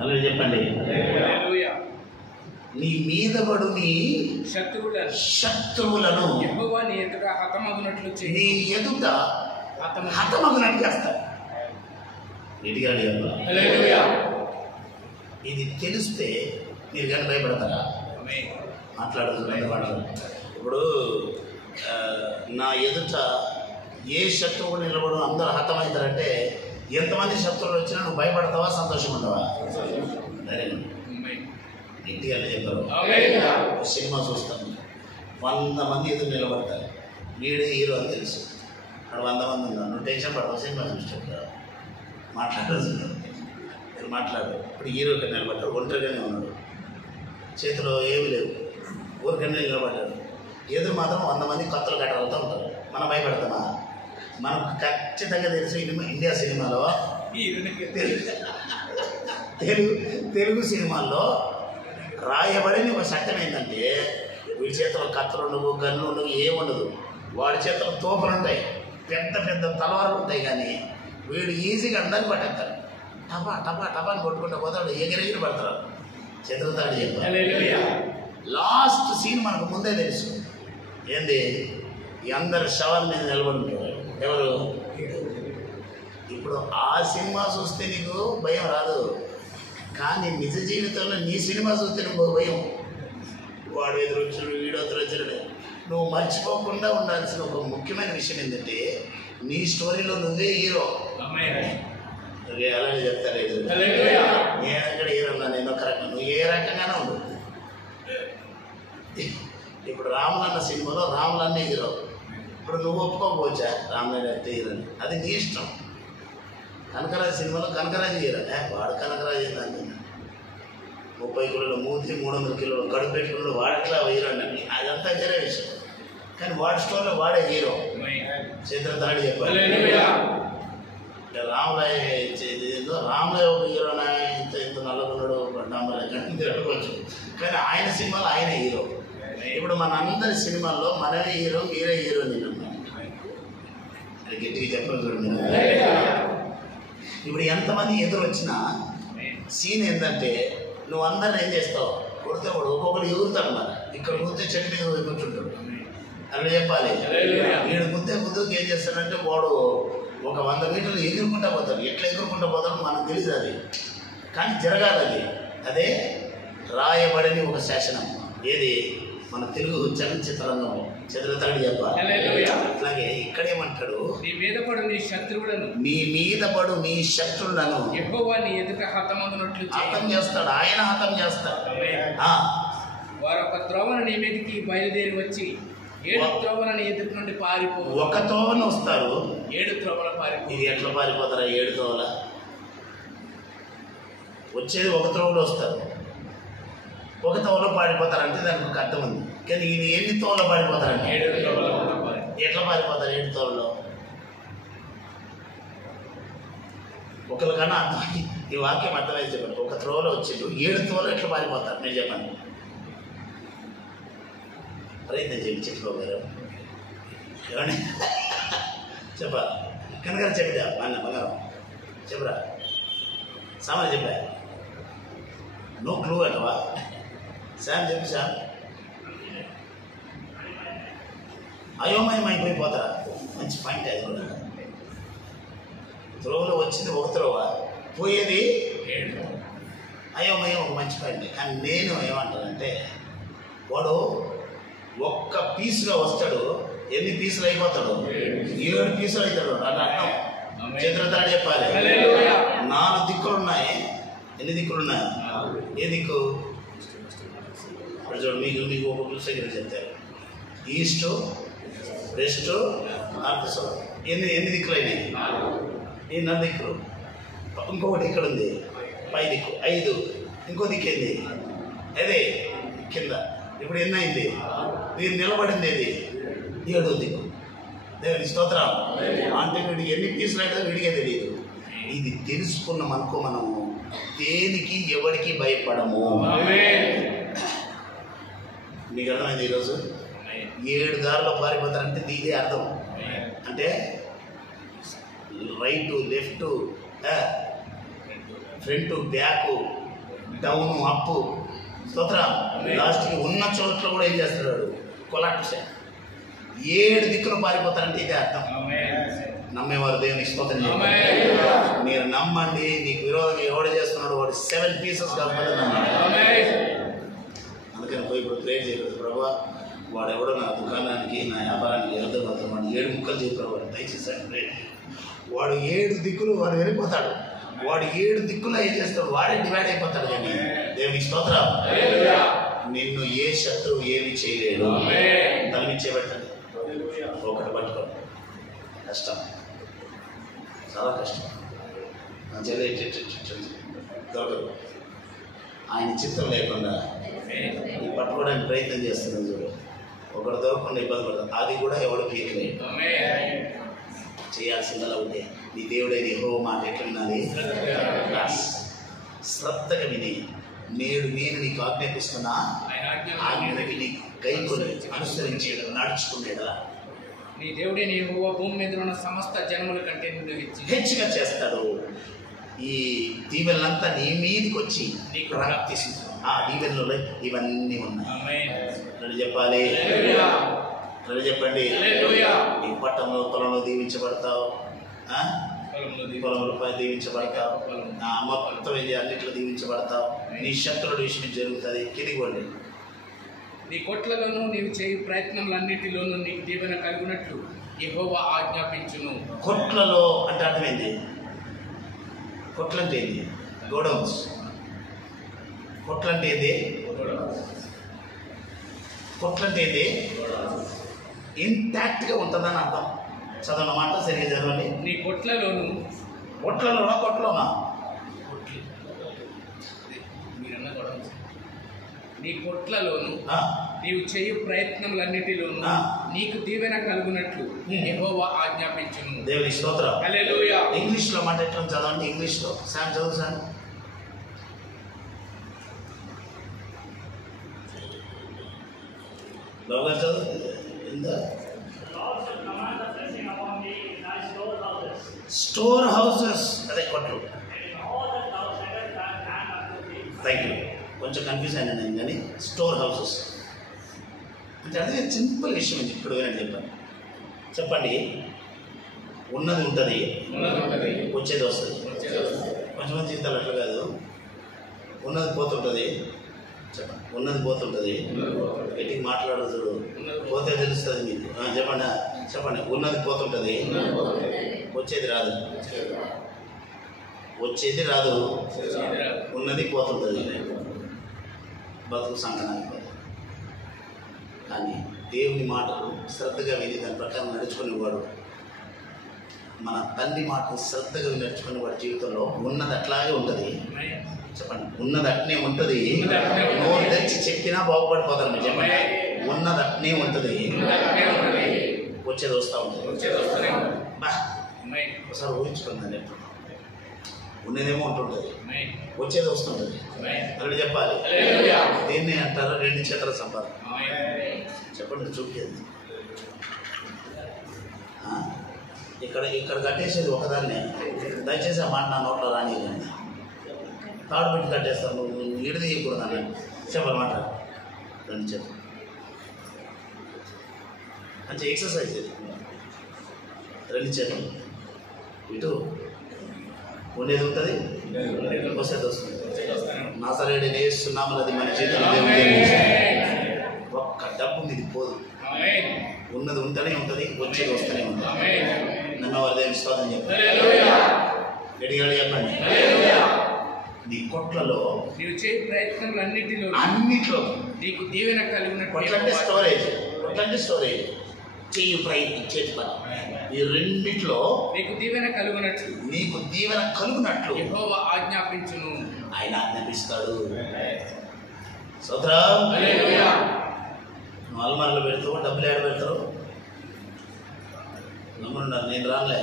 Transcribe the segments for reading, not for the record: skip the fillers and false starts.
అలా చెప్పండి. నీ మీద పడు నీ శత్రువులను నీ ఎదుట హతమగునట్లు చేస్తారు. ఇది తెలిస్తే మీరు కానీ భయపడతారా? మాట్లాడుతున్నారు. ఇప్పుడు నా ఎదుట ఏ శత్రువు నిలబడు అందరూ హతమవుతారంటే ఎంతమంది శత్రువులు వచ్చినా నువ్వు భయపడతావా, సంతోషం ఉంటావా? ఇంటికి చెప్పారు. సినిమా చూస్తాను, 100 మంది ఎదురు నిలబడతారు, వీడే హీరో అని తెలుసు. అక్కడ 100 మంది ఉన్నారు, నువ్వు టెన్షన్ పడతావు. సినిమా చూస్తావు, మాట్లాడు. ఇప్పుడు హీరోకి నిలబడ్డాడు, ఒంటరిగానే ఉన్నాడు, చేతిలో ఏమీ లేవు, ఊరికనే నిలబడ్డాడు. ఎదురు మాత్రం 100 మంది కత్తులు కట్టగలుగుతూ ఉంటారు. మనం భయపడతామా? మనకు ఖచ్చితంగా తెలుసు ఇండియా సినిమాలో, తెలుగు సినిమాల్లో రాయబడిన ఒక చట్టం ఏంటంటే వీడి చేతిలో కత్తులు ఉండవు, గన్ను ఉండవు, ఏముండదు. వాడి చేతిలో తోపులు ఉంటాయి, పెద్ద పెద్ద తలవారులు ఉంటాయి. కానీ వీడు ఈజీగా అందరిని పట్టేస్తాడు. టపా టపా టపాని కొట్టుకుంటూ పోతాడు, ఎగిరెగిరి పడతాడు. చతుర్థాడు చెప్పారు. లాస్ట్ సీన్ మనకు ముందే తెలుసు ఏంది, అందరు శవాల మీద నిలబడి ఉంటారు. ఎవరు? ఇప్పుడు ఆ సినిమా చూస్తే నీకు భయం రాదు, కానీ నిజ జీవితంలో నీ సినిమా చూస్తే నువ్వు భయం. వాడు ఎదురొచ్చాడు, వీడు ఎదురొచ్చాడు. నువ్వు మర్చిపోకుండా ఉండాల్సిన ఒక ముఖ్యమైన విషయం ఏంటంటే నీ స్టోరీలో నువ్వే హీరో. అలాగే చెప్తారు, నేను ఎక్కడ హీరో ఉన్నా, నేను ఒక రకం, నువ్వు ఏ రకంగానే ఉండు. ఇప్పుడు రాములన్న సినిమాలో రాములన్నే హీరో. ఇప్పుడు నువ్వు ఒప్పుకోకపోవచ్చా రాములన్న అయితే హీరో అని? అది నీ ఇష్టం. కనకరాజు సినిమాలో కనకరాజు హీరో, వాడు కనకరాజు ఏంటంటే 30 కిలోల మూతి, 300 కిలోల కడుపు పెట్టుకున్నాడు, వాడిట్లా హీరో అని. అదంతా వేరే విషయం. కానీ వాడి స్టోరీలో వాడే హీరో. చిత్రతాడు చెప్పాలి. రాములయ్య ఒక హీరోనా, ఇంత నల్లగున్నాడు, తిరగవచ్చు, కానీ ఆయన సినిమాలో ఆయన హీరో. ఇప్పుడు మన అందరి సినిమాల్లో మనమే హీరో, మీరే హీరో. నేను అది గట్టిగా చెప్పరు చూడండి. ఇప్పుడు ఎంతమంది ఎదురు వచ్చినా సీన్ ఏంటంటే నువ్వు అందరిని ఏం చేస్తావు, కొడితే వాడు ఒక్కొక్కరు ఎగురుతాడు. మరి ఇక్కడ గుద్దే చెట్టు మీద కూర్చుంటాడు, అలా చెప్పాలి. వీడు ముందుకు ఏం చేస్తాడంటే వాడు ఒక 100 మీటర్లు ఎగురుకుంటా పోతాడు. ఎట్లా ఎగురుకుంటా పోతాడో మనకు తెలియదు అది, కానీ జరగాలి అది. అదే రాయబడని ఒక శాసనం. ఏది? మన తెలుగు చలనచిత్ర రంగంలో చతురతాడు చెప్పాలి. అట్లాగే ఇక్కడేమంటాడు, నీ మీద పడు నీ శత్రువులను హతం చేస్తాడు. ఆయన హతం చేస్తాడు. వారు ఒక త్రోవను నీ మీదకి బయలుదేరి వచ్చి 7 త్రోవలను ఎదుటి నుండి పారిపో. ఒక త్రోవను వస్తారు, 7 త్రోవల పారిపో. ఇది ఎట్లా పారిపోతారా? 7 త్రోవల వచ్చేది ఒక త్రోవలో వస్తారు, ఒక తోవలో పాడిపోతారంటే దానికి ఒక అర్థం ఉంది. కానీ ఈయన ఎన్ని తోవలో పాడిపోతారంటే 7 త్రోవల. ఎట్లా పారిపోతారు 7 తోవలో? ఒకరికన్నా అర్థం, ఈ వాక్యం అర్థమైతే చెప్పండి. ఒక త్రోవలో వచ్చిండు, 7 తోవలో ఎట్లా పారిపోతారు మీరు చెప్పండి. ప్రయత్నం చేయండి చెప్పుకోగారు. ఏమండి చెప్పా? కనుక చెప్పా అన్న బంగారం చెప్పరా, సామాన్ చెప్పా, నో క్లూ అంటవా? శామ్ చెప్పు శామ్. అయోమయం అయిపోతారా? మంచి పాయింట్. అది కూడా త్రోవలో వచ్చింది ఒక త్రోవ, పోయేది అయోమయం, ఒక మంచి పాయింట్. కానీ నేను ఏమంటానంటే వాడు ఒక్క పీసుగా వస్తాడు, ఎన్ని పీసులు అయిపోతాడు? 7 పీసులు అవుతాడు. అంటే అర్థం చంద్రతాడు చెప్పాలి. 4 దిక్కులు ఉన్నాయి. ఎన్ని దిక్కులు ఉన్నాయి? ఏ దిక్కు? చూడు, మీకు ఒక పుస్తకం చెప్తారు. East, west, north, south. ఎన్ని దిక్కులు అయినాయి? ఈ 4 దిక్కులు. ఇంకొకటి ఇక్కడ ఉంది, పై దిక్కు 5. ఇంకో దిక్కు ఏంది? అదే కింద. ఇప్పుడు ఎన్ని అయింది? మీరు నిలబడింది ఏది? 7వ దిక్కు. దేవుని స్తోత్రం. అంటే వీడికి ఎన్ని పీసులు అయితే వీడికే తెలియదు. ఇది తెలుసుకున్నాం అనుకో, మనము దేనికి ఎవరికి భయపడము. మీకు అర్థమైంది? ఈరోజు 7 దారిలో పారిపోతారంటే దీదే అర్థం. అంటే right, left, front, back, down అప్పు. స్తోత్రం. లాస్ట్కి ఉన్న చోట్ల కూడా ఏం చేస్తాడు? కొలాప్స్. 7 దిక్కులు పారిపోతారంటే ఇదే అర్థం. నమ్మేవారు దేవునికి స్తోత్రం చేయండి. మీరు నమ్మండి. నీకు విరోధంగా ఎవడు చేస్తున్నాడు వాడు 7 pieces కాకపోతే అందుకని పోయి ఇప్పుడు ప్రేర్ చేయకూడదు. ప్రభావ వాడు ఎవడో నా దుకాణానికి నా వ్యాపారానికి వెళ్తే మాత్రం వాడు 7 ముక్కలు చేయి ప్రభావ దయచేసి. వాడు 7 దిక్కులు వాడు వెళ్ళిపోతాడు. వాడు 7 దిక్కులు ఏం చేస్తాడు? వాడే డివైడ్ అయిపోతాడు. కానీ దేవునికి స్తోత్రం. నిన్ను ఏ శత్రువు ఏమి చేయలేడు. తలమిచ్చేబెట్టండి. ఒకటి పట్టుకోండి. కష్టం, చాలా కష్టం. దొరకదు. ఆయన చిత్తం లేకుండా పట్టుకోవడానికి ప్రయత్నం చేస్తున్నాను చూడు. ఒకటి దొరకకుండా ఇబ్బంది పడతాం. అది కూడా ఎవడు పీకలేదు. చేయాల్సిందలా ఉంటే నీ దేవుడైన యెహోవా మాట ఎట్లా వినాలి? శ్రద్ధగా విని నేను నీకు ఆజ్ఞాపిస్తున్నా ఆజ్ఞకి నీకు గైకొని అనుసరించి నడుచుకునేదా నీ దేవుడైన యెహోవా భూమి మీద ఉన్న సమస్త జనముల కంటే హెచ్చుగా చేస్తాడు. ఈ దీవెనలంతా నీ మీదికి వచ్చి నీకు ప్రాప్తిస్తుంది. ఆ దీవెనలో ఇవన్నీ ఉన్నాయి. చెప్పాలి, చెప్పండి. ఈ పట్టణంలో పొలంలో దీవించబడతావు, పొలంలో దీవించబడతావు, మొత్తం అన్నిట్లో దీవించబడతావు. నీ శత్రువుల విషయం జరుగుతుంది. కిదిగోండి. నీ కొట్లలోనూ నీవు చేయు ప్రయత్నములన్నిటిలోనూ నీకు దీవెన కలుగునట్లు యెహోవా ఆజ్ఞాపించును. కొట్లలో అంటే అర్థమైంది. కొట్లు అంటే ఏంది? గోడౌన్స్. కొట్లు అంటే ఏంది? కొట్లు అంటే ఏంది? ఇంటాక్ట్గా ఉంటుందని అర్థం. చదవన మాట సరిగ్గా చదవండి. నీ కొట్లలోను కొట్లోనా నీ కొట్లలోను నీవు చేయు ప్రయత్నములన్నిటిలోను నీకు దీవెన కలుగునట్లు యెహోవా ఆజ్ఞాపించును. దేవుని స్తోత్రం. హల్లెలూయా. ఇంగ్లీష్ లో మాట ఎట్లా చదవండి. ఇంగ్లీష్ లో సార్ చదువు సార్. బాగా చదువు. స్టోర్ హౌసెస్ అదే కొట్లు. Thank you. కొంచెం కన్ఫ్యూజ్ అయినా నేను కానీ స్టోర్ హౌసెస్ అంటే అదే సింపుల్ విషయం. ఇప్పుడు చెప్పాను. చెప్పండి. ఉన్నది ఉంటుంది, వచ్చేది వస్తుంది. కొంచెం జీవితాలు అట్లా కాదు. ఉన్నది పోతుంటుంది. చెప్పండి. ఉన్నది పోతుంటుంది. ఎట్టికి మాట్లాడదు చూడు. పోతే తెలుస్తుంది మీకు. చెప్పండి. ఉన్నది పోతుంటుంది, వచ్చేది రాదు. వచ్చేది రాదు, ఉన్నది పోతుంటుంది. బతుకు సంకనానికి. కానీ దేవుని మాటలు శ్రద్ధగా విని దాని ప్రకారం నడుచుకునేవాడు, మన తండ్రి మాటలు శ్రద్ధగా నడుచుకునే వాడి జీవితంలో ఉన్నది అట్లాగే ఉంటుంది. చెప్పండి. ఉన్నది అట్నే ఉంటుంది. నోరు తెచ్చి చెప్పినా బాగుపడిపోతారు. మీరు చెప్పండి. ఉన్నది అట్నే ఉంటుంది, వచ్చేది వస్తూ ఉంటుంది. ఒకసారి ఊహించుకుందండి. ఉన్నదేమో ఉంటుంటుంది, వచ్చేది వస్తుంటుంది. అలా చెప్పాలి. దీన్ని అంటారు 2 చేతుల సంపాదన. చెప్పండి. చూపేది ఇక్కడ కట్టేసేది ఒకదాన్నే. దయచేసి ఆ మాట నా నోట్లో రానియండి. తాడు పెట్టి కట్టేస్తాను. నువ్వు ఈడు తీయకూడదు అన్నాడు. చెప్పాలన్నమాట. 2 చేతులు మంచి ఎక్సర్సైజ్ ఇది. 2 చేతులు ఇటు ఉండేది ఉంటుంది, వచ్చేది వస్తుంది. నజరేయుడైన యేసు నామమున అది మన జీవితంలో ఒక్క డబ్బు మీది పోదు. ఉన్నది ఉంటూనే ఉంటుంది, వచ్చేది వస్తూనే ఉంటుంది. నమ్మవారి దేవుని స్తోత్రం చెప్పండి. గట్టిగా చెప్పండి. నీ కొట్లలో నీవు చేయ ప్రయత్నములన్నిటిలో అన్నిట్లో నీకు దీవెన కలిగినట్టు. కొట్లంటే స్టోరేజ్. కొట్లంటే స్టోరేజ్. చెయ్యి ప్రయత్నం, చేతి పని. ఈ రెండిట్లో నీకు దీవెన కలుగునట్లు యెహోవా ఆజ్ఞాపించును. ఆయన ఆజ్ఞాపిస్తాడు. స్తోత్రం. హల్లెలూయా. నువ్వు అల్మార్లో పెడతావు, డబ్బులు ఏడ పెడతావు? నమ్మున్నారు. నేను రాలే.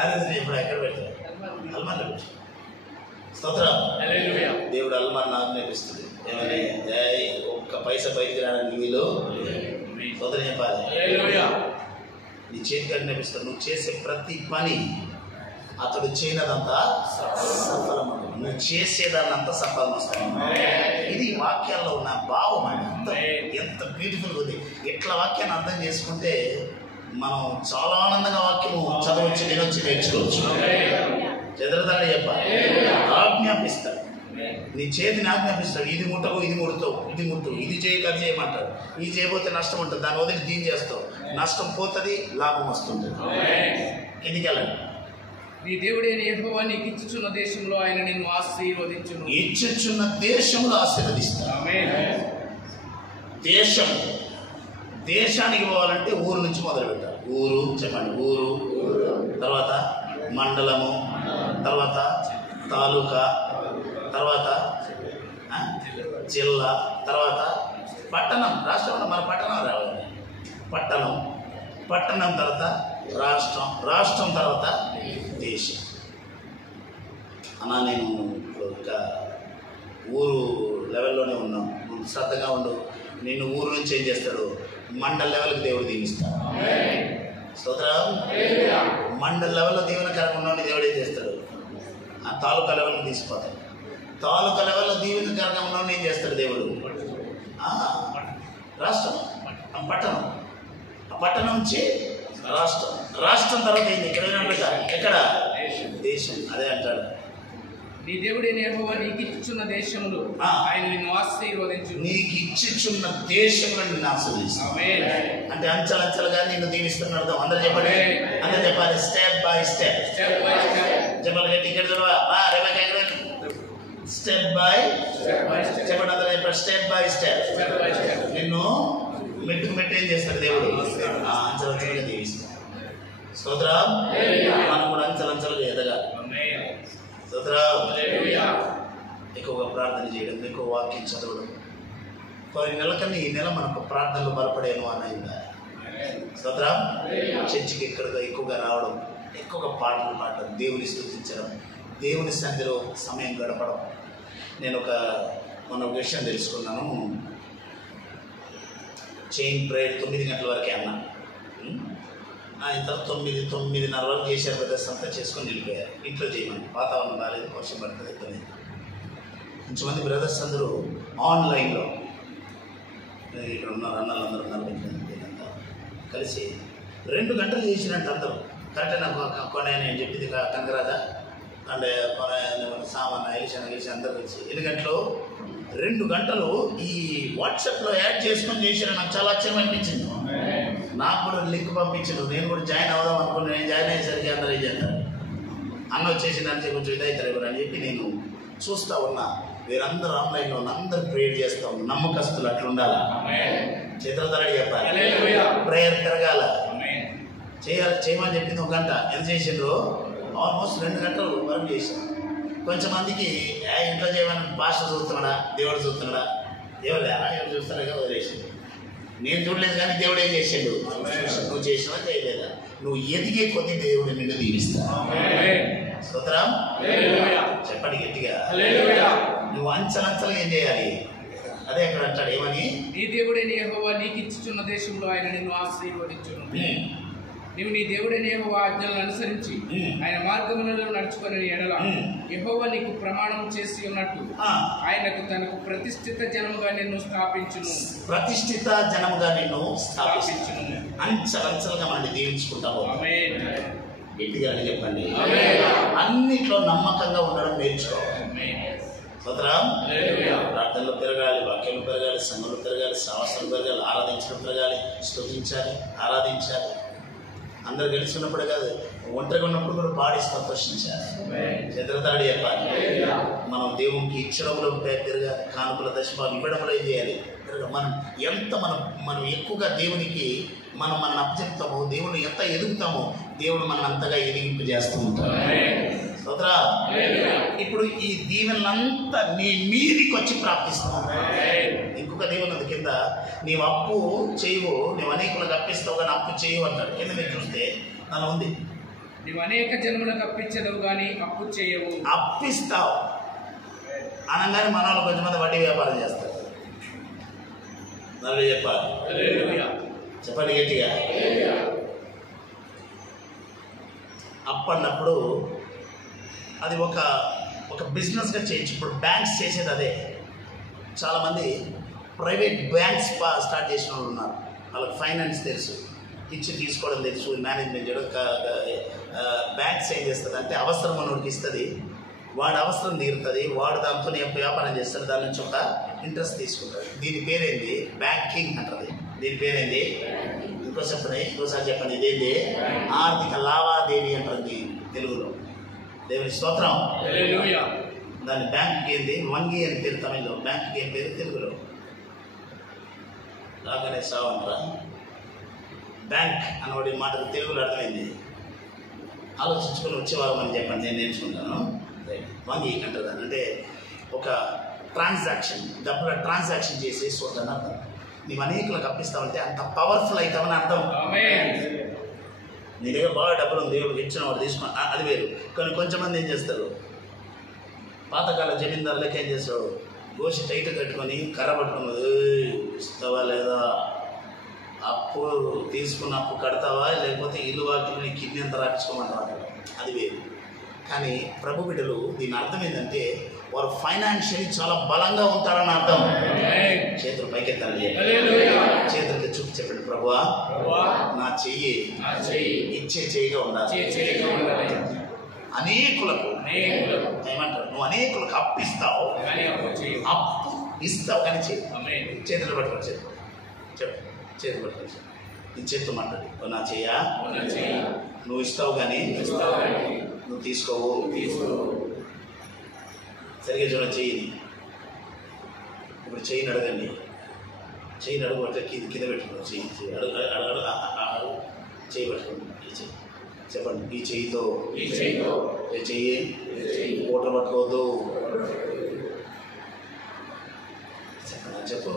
అదే ఇప్పుడు ఎక్కడ పెడతావు? అల్మార్లో పెట్టు. స్తోత్రం. హల్లెలూయా. దేవుడు అల్మార్ని ఆజ్ఞాపిస్తుంది. ఏమని? ఒక్క పైసా బయటికి రావడానికి వీలు. స్తోత్రం చెప్పాలి. హల్లెలూయా. నీ చేతికి ఆజ్ఞాపిస్తాడు. నువ్వు చేసే ప్రతి పని అతడు చేయనదంతా సఫలమను. నువ్వు చేసేదాన్నంతా సఫలం వస్తాయి. ఇది వాక్యాల్లో ఉన్న భావం అండి. ఎంత బ్యూటిఫుల్గా ఉంది. ఇట్లా వాక్యాన్ని అర్థం చేసుకుంటే మనం చాలా ఆనందంగా వాక్యము చదవచ్చు, వినొచ్చి, నేర్చుకోవచ్చు. చెదరదాన్ని చెప్పాలి, ఆజ్ఞాపిస్తాడు. నీ చేతిని ఆజ్ఞాపిస్తాడు. ఇది ముట్టకు, ఇది ముడతావు, ఇది ముట్టు, ఇది చేయక అది చేయమంటాడు. ఇది చేయబోతే నష్టం ఉంటుంది, దాన్ని వదిలి దీని చేస్తావు, నష్టం పోతుంది, లాభం వస్తుంది. ఎందుకు వెళ్ళండి? నీ దేవుడైన యెహోవా నీకు ఇచ్చుచున్న దేశంలో ఆయన నిన్ను ఆశీర్వదించును. ఇచ్చుచున్న దేశంలో ఆశీర్వదిస్తాడు. దేశం, దేశానికి పోవాలంటే ఊరు నుంచి మొదలు పెట్టాలి. ఊరు చెప్పండి, ఊరు, తర్వాత మండలము, తర్వాత తాలూకా, తర్వాత జిల్లా, తర్వాత పట్టణం. రాష్ట్రంలో మన పట్టణం రావాలి. పట్టణం, పట్టణం తర్వాత రాష్ట్రం, రాష్ట్రం తర్వాత దేశం. అన్నా నేను ఇప్పుడు ఇంకా ఊరు లెవెల్లోనే ఉన్నాం. నువ్వు శ్రద్ధగా ఉండు. నిన్ను ఊరు నుంచి ఏం చేస్తాడు? మండల లెవెల్కి దేవుడు దీవిస్తాడు. స్తోత్రం. మండల లెవెల్లో దీవెనకరంగా ఉన్నవాడిని దేవుడు ఏం చేస్తాడు? ఆ తాలూకా లెవెల్కి తీసుకుపోతాడు. తాలూకా లెవెల్లో దీవెనకరంగా ఉన్నవాడిని ఏం చేస్తాడు దేవుడు? రాష్ట్రం, పట్టణం, ఆ పట్టణం నుంచి రాష్ట్రం, రాష్ట్రం తర్వాత ఏంది? ఎక్కడ? దేశం. అదే అంటాడు, నీ దేవుడైన యెహోవా నీకు ఇచ్చుచున్న దేశములు ఆయన నిన్ను ఆశీర్వదించును. నీకు ఇచ్చుచున్న దేశంలో నిన్ను ఆశీర్వదిస్తాడు. అంటే అంచెలంచెలుగా నిన్ను దీవిస్తున్న అర్థం. అందరూ చెప్పండి, అందరూ చెప్పాలి. స్టెప్ బై స్టెప్, చెప్పాలి. టికెట్ స్టెప్ బై చెప్పండి. అందరూ చెప్పాలి. స్టెప్ బై స్టెప్ నిన్ను మెట్టుకు మెట్టు ఏం చేస్తాడు దేవుడు? అంచెలంచెలుగా దీవిస్తాడు. స్తోత్రం. మనం కూడా అంచెలంచెలుగా ఎదగాలి. స్తోత్రం. ఎక్కువగా ప్రార్థన చేయడం, ఎక్కువ వాక్యం చదవడం. కొన్ని నెలల కన్నా ఈ నెల మనకు ప్రార్థనలు బలపడేను అన్నయిందా? స్తోత్రం. చర్చికి ఎక్కువగా రావడం, ఎక్కువగా పాటలు పాడడం, దేవుని స్తుతించడం, దేవుని సన్నిధిలో సమయం గడపడం. నేను మొన్న ఒక విషయం తెలుసుకున్నాను. చైన్ ప్రేయర్ 9 గంటల వరకే అన్నా. ఆయన తర్వాత 9:30 వరకు చేశారు. బ్రదర్స్ అంతా చేసుకొని వెళ్ళిపోయారు. ఇంట్లో చేయమని, వాతావరణం రాలేదు, వర్షం పడుతుంది, ఇబ్బంది. కొంచెంమంది బ్రదర్స్ అందరూ ఆన్లైన్లో ఇక్కడ ఉన్నారు, అన్నలు అందరూ ఉన్నారు, కలిసి 2 గంటలు చేసినట్టు అందరూ. కరెక్టే. నాకు కొనే నేను చెప్పింది కంకరాజా అండ్ సామాన్ గెలిచి అందరూ కలిసి 2 గంటలు 2 గంటలు ఈ వాట్సాప్లో యాడ్ చేసుకొని చేశారు. నాకు చాలా ఆశ్చర్యం అనిపించింది. నాకు కూడా లింక్ పంపించారు. నేను కూడా జాయిన్ అవుదాం అనుకున్నాను. నేను జాయిన్ అయ్యేసరికి అందరూ ఏం చేస్తారు, అన్న వచ్చేసి నన్ను కొంచెం ఇదవుతారు ఎవరు అని చెప్పి నేను చూస్తూ ఉన్నా. వీరందరూ ఆన్లైన్లో అందరూ ప్రేయర్ చేస్తాం. నమ్మకస్తులు అట్లా ఉండాలా? చిత్రధరడి చెప్పాలి. ప్రేయర్ తిరగాల, చేయమని చెప్పింది 1 గంట. ఎంత చేసిండ్రు? ఆల్మోస్ట్ 2 గంటలు వరకు చేశారు. కొంచెంమందికి ఇంట్లో చేయమని భాష చూస్తున్నాడా, దేవుడు చూస్తున్నాడా, ఎవరు చూస్తారా వదిలేసిండు. నేను చూడలేదు కానీ దేవుడు ఏం చేసాడు? నువ్వు చేసినా చేయలేదా? నువ్వు ఎదిగే కొద్ది దేవుడు నిన్ను దీవిస్తా. స్తోత్రం. చెప్పండి గట్టిగా. నువ్వు అంచలంచలు ఏం చేయాలి? అదే అక్కడ అంటాడు, ఏమని? నీ దేవుడైన యెహోవా నీకు ఇచ్చుచున్న దేశంలో ఆయన నిన్ను ఆశీర్వదించును. నీవు నీ దేవుడైన యెహోవా ఆజ్ఞలను అనుసరించి ఆయన మార్గములలో నడుచుకుని ఎడల యెహోవా నీకు ప్రమాణం చేసి ఉన్నట్టు ఆయనకు తనకు ప్రతిష్ఠిత జనముగా నిన్ను స్థాపించును. ప్రతిష్ఠిత జనముగా నిన్ను స్థాపించును. అంచెలంచెలుగా మనం దీవించుకుంటాము. గట్టిగా చెప్పండి. అన్నిట్లో నమ్మకంగా ఉండడం నేర్చుకోవాలి. ప్రార్థనలు పెరగాలి, వాక్యాలు పెరగాలి, సంఘంలో పెరగాలి, సాహసాలు పెరగాలి, ఆరాధించడం పెరగాలి, స్తుతించాలి, ఆరాధించాలి. అందరు కలిసి ఉన్నప్పుడు కాదు, ఒంటరిగా ఉన్నప్పుడు కూడా పాడి సంతోషించాలి. చిత్రతాడి చెప్పాలి. మనం దేవునికి ఇచ్చడంలో పెరగాలి, కానుకల దశమాలు ఇవ్వడంలో ఏం చేయాలి? మనం ఎక్కువగా దేవునికి మనం అప్పచెప్తామో, దేవుని ఎంత ఎదుగుతామో దేవుడు మనం అంతగా ఎదిగింపు చేస్తూ ఉంటాడు. ఇప్పుడు ఈ దీవెనంతా నీ మీదికి వచ్చి ప్రాప్తిస్తావు. ఇంకొక దీవెన ఉంది కింద, నీవు అప్పు చేయవు, నీవు అనేకులకు అప్పిస్తావు కానీ అప్పు చేయవు అంటాడు. కింద మీరు చూస్తే అలా ఉంది. నీవు అనేక జన్మలకు అప్పించదవు కానీ అప్పు చేయవు. అప్పిస్తావు అనగానే మన వాళ్ళు కొంచెంమంది వడ్డీ వ్యాపారం చేస్తారు. నన్ను చెప్పాలి. చెప్పండి గట్టిగా. అప్పు అన్నప్పుడు అది ఒక బిజినెస్గా చేయొచ్చు. ఇప్పుడు బ్యాంక్స్ చేసేది అదే. చాలామంది ప్రైవేట్ బ్యాంక్స్ స్టార్ట్ చేసిన వాళ్ళు ఉన్నారు. వాళ్ళకి ఫైనాన్స్ తెలుసు, ఇచ్చి తీసుకోవడం తెలుసు, మేనేజ్మెంట్ చేయడం. బ్యాంక్స్ ఏం చేస్తుంది అంటే అవసరం మనోడికి ఇస్తుంది, వాడు అవసరం తీరుతుంది, వాడు దాంతో వ్యాపారం చేస్తాడు, దాని నుంచి ఒక ఇంట్రెస్ట్ తీసుకుంటాడు. దీని పేరేంది? బ్యాంకింగ్ అంటారు. దీని పేరేంది? ఇంకోసారి చెప్పండి. ఇదేంటి? ఆర్థిక లావాదేవీ అంటుంది తెలుగులో. దేవుని స్తోత్రం. దాని బ్యాంక్కి ఏంది? వంగి అని పేరు తమిళ్లో, బ్యాంక్కి ఏం పేరు తెలుగులో? లాగానే సావంటారా? బ్యాంక్ అన్నవాడి మాటకు తెలుగులో అర్థమైంది. ఆలోచించుకొని వచ్చేవాళ్ళం అని చెప్పండి, నేను నేర్చుకుంటాను. వంగి అంటారు దాన్ని. అంటే ఒక ట్రాన్సాక్షన్, డబ్బుల ట్రాన్సాక్షన్ చేసే చోట అర్థం. నీవు అనేకులకు అప్పిస్తావంటే అంత పవర్ఫుల్ అవుతామని అర్థం. నీ దగ్గర బాగా డబ్బులు ఉంది, దేవుడికి ఇచ్చిన వాడు తీసుకుని అది వేరు. కానీ కొంచెంమంది ఏం చేస్తారు, పాతకాల జమీందారులకి ఏం చేస్తాడు, గోసి టైట్ కట్టుకొని కర్ర పట్టుకున్నది, ఇస్తావా లేదా, అప్పు తీసుకున్న అప్పు కడతావా, లేకపోతే ఇల్లు వాటిని కిడ్నీ అంతా రాపించుకోమంటారు. అది వేరు. కానీ ప్రభు బిడ్డలు దీని అర్థం ఏంటంటే వారు ఫైనాన్షియల్లీ చాలా బలంగా ఉంటారని అర్థం. చేతులు పైకెత్తాలి, చేతులకి చూపి చెప్పండి, ప్రభువా నా చెయ్యి ఇచ్చే చెయ్యిగా ఉండాలి. అనేకులకు ఏమంటారు, నువ్వు అనేకులకు అప్పిస్తావు, అప్పు ఇస్తావు కానీ చెయ్యి. చేతులు పట్టుకొని చెప్పు, చేతులు పట్టుకొని నీ చేతు మాట్లాడు. నా చెయ్యా, నువ్వు ఇస్తావు కానీ నువ్వు తీసుకోవు. సరిగ్గా చూడ చెయ్యి. ఇప్పుడు చెయ్యిని అడగండి, చెయ్యిని అడుగు అంటే కింద పెట్టుకోండి. చెయ్యి అడుగు, చెయ్యి పట్టుకోండి. చెప్పండి, ఈ చెయ్యితో చెయ్యి కోట పట్టుకోవద్దు. చెప్పండి, చెప్పు.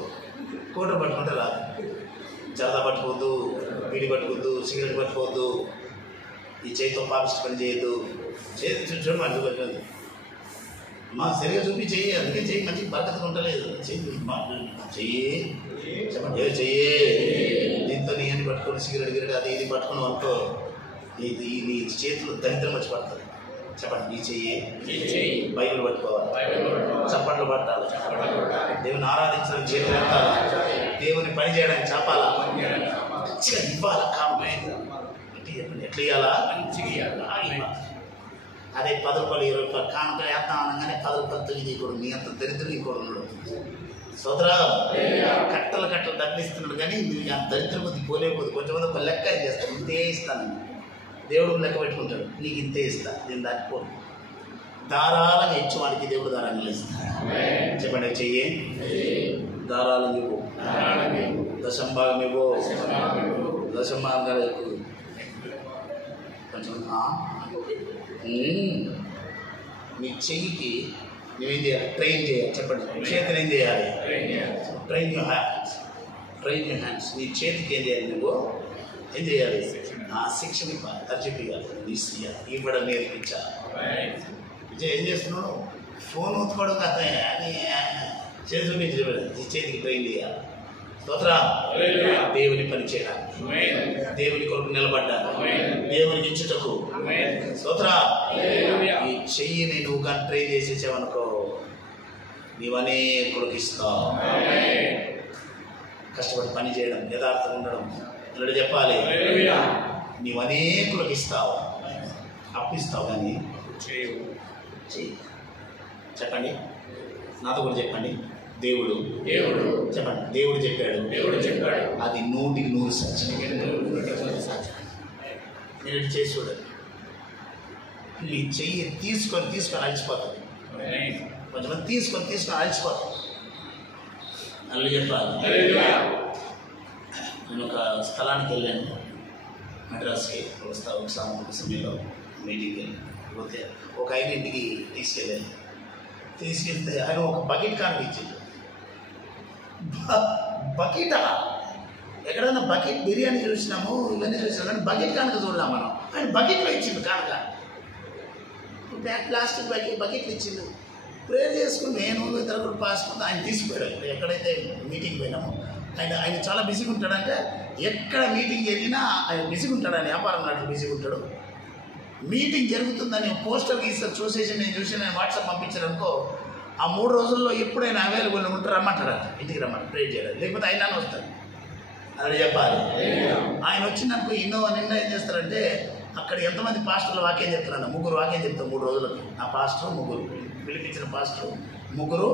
కోట పట్టుకుంటే రాదు. జరదా పట్టుకోవద్దు, బీడి పట్టుకోవద్దు, సిగరెట్ పట్టుకోవద్దు. ఈ చేయితో పాపిస్ట్ పని చేయొద్దు. చేతి చూడండి మంచి పట్టుకోవద్దు. మా సరిగా చూపి చెయ్యి, అందుకే చెయ్యి మంచి బరకతగా ఉండలేదు. చెయ్యి చెప్పండి, చెయ్యి. దీంతో నీ అన్ని పట్టుకొని సిగరెట్ గిరెట్ అది ఇది పట్టుకున్నావు అనుకో, ఇది నీ చేతులు దరిద్రం వచ్చి పడుతుంది. చెప్పండి, ఈ చెయ్యి బైబిల్ పట్టుకోవాలి, చప్పట్లు పట్టాలి, దేవుని ఆరాధించడానికి చేతులు ఎత్తాలి, దేవుని పని చేయడానికి చెప్పాలా, మంచిగా ఇవ్వాలి. ఎట్లా ఇవ్వాలా? అదే 10 రూపాయలు 20 రూపాయలు కానుక వేస్తాం అనగానే 10 రూపాయలు తొమ్మిది కూడా మీ అంత దరిద్రం కూడా ఉన్నాడు. సోదరా, కట్టలు డబ్బులు ఇస్తున్నాడు కానీ అంత దరిద్రం కొద్ది పోలేకపోతే కొంచెంమంది ఒక లెక్క చేస్తాను, ఇంతే ఇస్తాను. దేవుడు లెక్క పెట్టుకుంటాడు, నీకు ఇంతే ఇస్తా, నేను దాటిపో. ధారాళంగా ఇచ్చు వాడికి దేవుడు ధారాళంగా ఇస్తాడు. చెప్పండి, చెయ్యి ధారాళంగా ఇవ్వు, దశంభాగం ఇవ్వు, దశంభాగం ఎక్కువ కొంచెం. నీ చెయ్యికి నువ్వేం చేయాలి? ట్రైన్ చేయాలి. చెప్పండి, చేతిని ఏం చేయాలి? Train your hands. నీ చేతికి ఏం చేయాలి? నువ్వు ఏం చేయాలి? శిక్షణ ఇవ్వాలి, తర్జీపియాలి, ఇవ్వడం నేర్పించాలి. విజయ్ ఏం చేస్తున్నావు? ఫోన్ ఒత్తుకోవడం కదా అని చేతి చూపించలేదు, ఈ చేతికి ట్రైన్ చేయాలి. స్తోత్రం. దేవుని పని చేయాలి, దేవుని కొరకు నిలబడ్డాలి, దేవునికి ఇచ్చుటకు. స్తోత్రం. ఈ చెయ్యిని నువ్వు కానీ ట్రైన్ చేసేసావనుకో, నీవు అనేకులకు ఇస్తావు. కష్టపడి పని చేయడం, యథార్థంగా ఉండడం, ఇలా చెప్పాలి. నీవు అనేకులకు ఇస్తావు, అప్పిస్తావు కానీ చెయ్యి. చెప్పండి, నాతో కూడా చెప్పండి. దేవుడు చెప్పండి, దేవుడు చెప్పాడు, అది 100% సత్యం. నేను చేసి చూడండి, నీ చెయ్యి తీసుకొని అలసిపోతుంది. కొంచెమంది తీసుకొని అలసిపోతుంది. అల్లు చెప్పాలి. నేను ఒక స్థలానికి వెళ్ళాను, మద్రాస్కి. ఒక సామూహిక సమయంలో మీటింగ్కి వెళ్ళి పోతే ఒక ఇంటికి తీసుకెళ్తే ఆయన ఒక బకెట్ కానుక ఇచ్చింది. బకెటా? ఎక్కడైనా బకెట్ బిర్యానీ చూసినాము, ఇవన్నీ చూసినాము, కానీ బకెట్ కానుక చూడలేము మనం. ఆయన బకెట్లో ఇచ్చింది కానుక, ప్లాస్టిక్ బకెట్లు ఇచ్చిండు. ప్రేయర్ చేసుకుని నేను ఇద్దరు కూడా పాసుకుంటే ఆయన తీసుకుపోయాడు. ఎక్కడైతే మీటింగ్ పోయినామో ఆయన చాలా బిజీగా ఉంటాడంటే, ఎక్కడ మీటింగ్ వెళ్ళినా ఆయన బిజీగా ఉంటాడు. ఆయన వ్యాపారం నాటి బిజీగా ఉంటాడు. మీటింగ్ జరుగుతుందని పోస్టర్ గీస్తారు చూసేసి నేను వాట్సాప్ పంపించాను అనుకో, ఆ 3 రోజుల్లో ఎప్పుడైనా అవైలబుల్ ఉంటే రమ్మంటారా, ఇంటికి రమ్మంటారు ప్రే చేయడానికి, లేకపోతే ఆయన వస్తారు. అది చెప్పాలి. ఆయన వచ్చిందనుకో నిన్న ఏం చేస్తారంటే అక్కడ ఎంతమంది పాస్టర్లు వాక్యం చెప్తున్నారు, 3 వాక్యం చెప్తారు 3 రోజులకి. ఆ పాస్టర్ 3 పిలిపించిన పాస్టర్ 3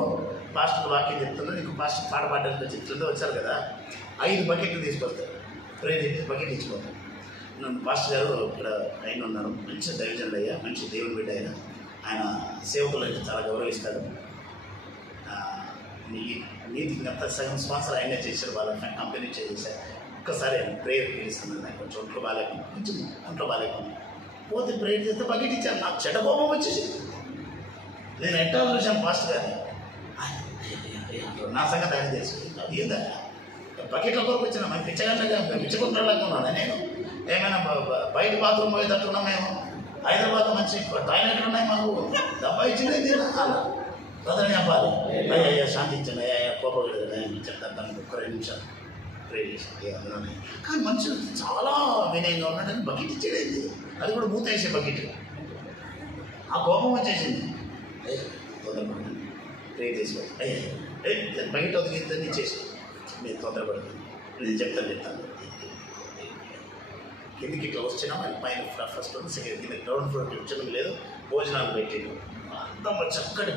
పాస్టర్లు వాక్యం చెప్తున్నారు. నీకు పాస్టర్ పాట పాడడానికి చెప్తుంటే వచ్చారు కదా, 5 బకెట్లు తీసుకొస్తారు. ప్రే చేసి బకెట్ ఇచ్చిపోతారు. నన్ను పాస్టర్ గారు ఇక్కడ ఆయన ఉన్నారు, మంచి దైవజనుడు అయ్యా, మంచి దేవుని బిడ్డ ఆయన సేవకులు అయితే చాలా గౌరవిస్తాడు. మీటింగ్ అంతా సగం స్పాన్సర్ ఆయనే చేశారు, వాళ్ళ కంపెనీ చేశారు. ఒక్కసారి ఆయన ప్రేయర్ పిలుస్తున్నాను. నాకు కొంచెం ఒంట్లో బాగాలేకుండా, కొంచెం ఒంట్లో బాగాలేకుండా పోతే ప్రేయర్ చేస్తే బకెట్ ఇచ్చాను. నాకు చెడ్డకోపం వచ్చేసి నేను ఎట్టా చూసాను పాస్టర్ గారిని. నా సంగతి ఆయన తెలుసు. అది ఏందా బకెట్ల కొరకు వచ్చిన మేము పిచ్చగంటలాగా ఉన్నాను. నేను ఏమైనా బయట బాత్రూమ్ పోయేటట్టున్నా, మేము హైదరాబాద్ మంచి టాయిలెట్లు ఉన్నాయి, మాకు డబ్బా ఇచ్చింది ప్రధాన చెప్పాలి. అయ్యా శాంతించండి, అయ్యా కోపగలదు చెప్తాను. 2 నిమిషాలు ప్రే చేసి అందులోనే. కానీ మనుషులు చాలా వినయంగా ఉన్నాడని బకెట్ ఇచ్చేది, అది కూడా మూత వేసే బకెట్. ఆ కోపం వచ్చేసింది. తొందరపడుతుంది ప్రే చేసుకోవచ్చు. అయ్యా బకెట్ ఒదిగిద్దని ఇచ్చేసి మీరు తొందరపడుతుంది, నేను చెప్తాను. కిందికి ఇట్లా వచ్చినా మళ్ళీ పైన ఫస్ట్ సెకండ్ కింద గ్రౌండ్ ఫ్లోర్ కూర్చోడం లేదు. భోజనాలు పెట్టిండు, అంతా చక్కటి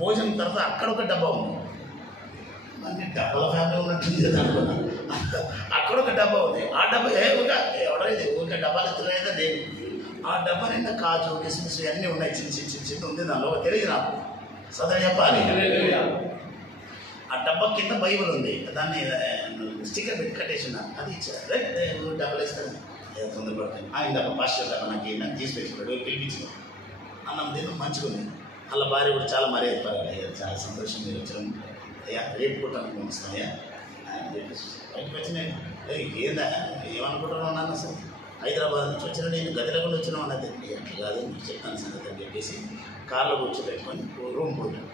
భోజనం తర్వాత అక్కడ ఒక డబ్బా ఉంది. అన్ని డబ్బాల ఫ్యామిలీ ఉన్నట్టుంది కదా అనుకున్నా. అక్కడ ఒక డబ్బా ఉంది. ఆ డబ్బా ఎవడైతే ఊరికే డబ్బాలు ఎత్తులేదా లేదు. ఆ డబ్బా నిండా కాజు కిస్మిస్ అన్నీ ఉన్నాయి, చిన్న ఉంది. దానిలో తెలియదు నాకు, సదా చెప్పాలి. ఆ డబ్బా కింద బైబుల్ ఉంది, దాన్ని స్టిక్కర్ పెట్టి కట్టేసిన. అది ఇచ్చారు, డబ్బులు ఇస్తాను తొందరపడతాను. ఆయన డబ్బా పాస్టర్ డబ్బా నాకు ఏంటని తీసి పెట్టుకున్నాడు. పిలిపించిన అన్నం తిని మంచుకుంది. వాళ్ళ భార్య కూడా చాలా మర్యాద పర్వాలేదు, చాలా సంతోషం మీరు వచ్చాను అయ్యా, రేపు కుట్టానికి పంపిస్తానయ్యా అని చెప్పేసి బయటకు వచ్చిన. ఏందా ఏమనుకుంటున్నావు నాన్న, అసలు హైదరాబాద్ నుంచి వచ్చిన నేను గదిలోకుండా వచ్చినావు అన్నది. అట్లా కాదు మీకు చెప్తాను సంగతి అని చెప్పేసి కార్లో కూర్చోబెట్టుకొని రూమ్ పోతాను.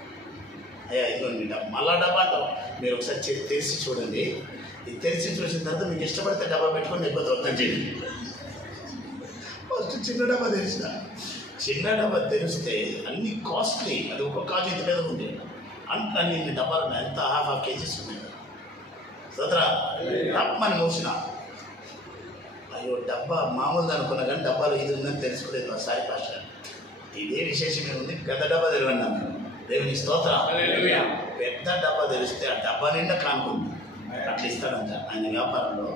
అయ్యా ఇదిగోండి మీ డబ్బా, మళ్ళా డబ్బా అంటావు. మీరు ఒకసారి తెరిచి చూడండి, ఇది తెరిచి చూసిన తర్వాత మీకు ఇష్టపడితే డబ్బా పెట్టుకొని లేకపోతే వద్దని చేయండి. ఫస్ట్ చిన్న డబ్బా తెరిచిన. చిన్న డబ్బా తెరిస్తే అన్ని కాస్ట్లీ, అది ఒక కాజు ఇంత మీద ఉంది. అంత అన్ని డబ్బాలు ఉన్నాయి, ఎంత ½ కేజీస్ ఉన్నాయి. సదరా తప్పమని మోసిన. అయ్యో డబ్బా మామూలుది అనుకున్నా కానీ డబ్బాలు ఇది ఉందని తెలుసుకోలేదు. ఒకసారి ఫస్ట్ ఇదే విశేషమే ఉంది. పెద్ద డబ్బా తెలియన్నాను, దేవుని స్తోత్రం. పెద్ద డబ్బా తెలిస్తే ఆ డబ్బా నిండా కానుకుంది. అట్లా ఇస్తాడంట. ఆయన వ్యాపారంలో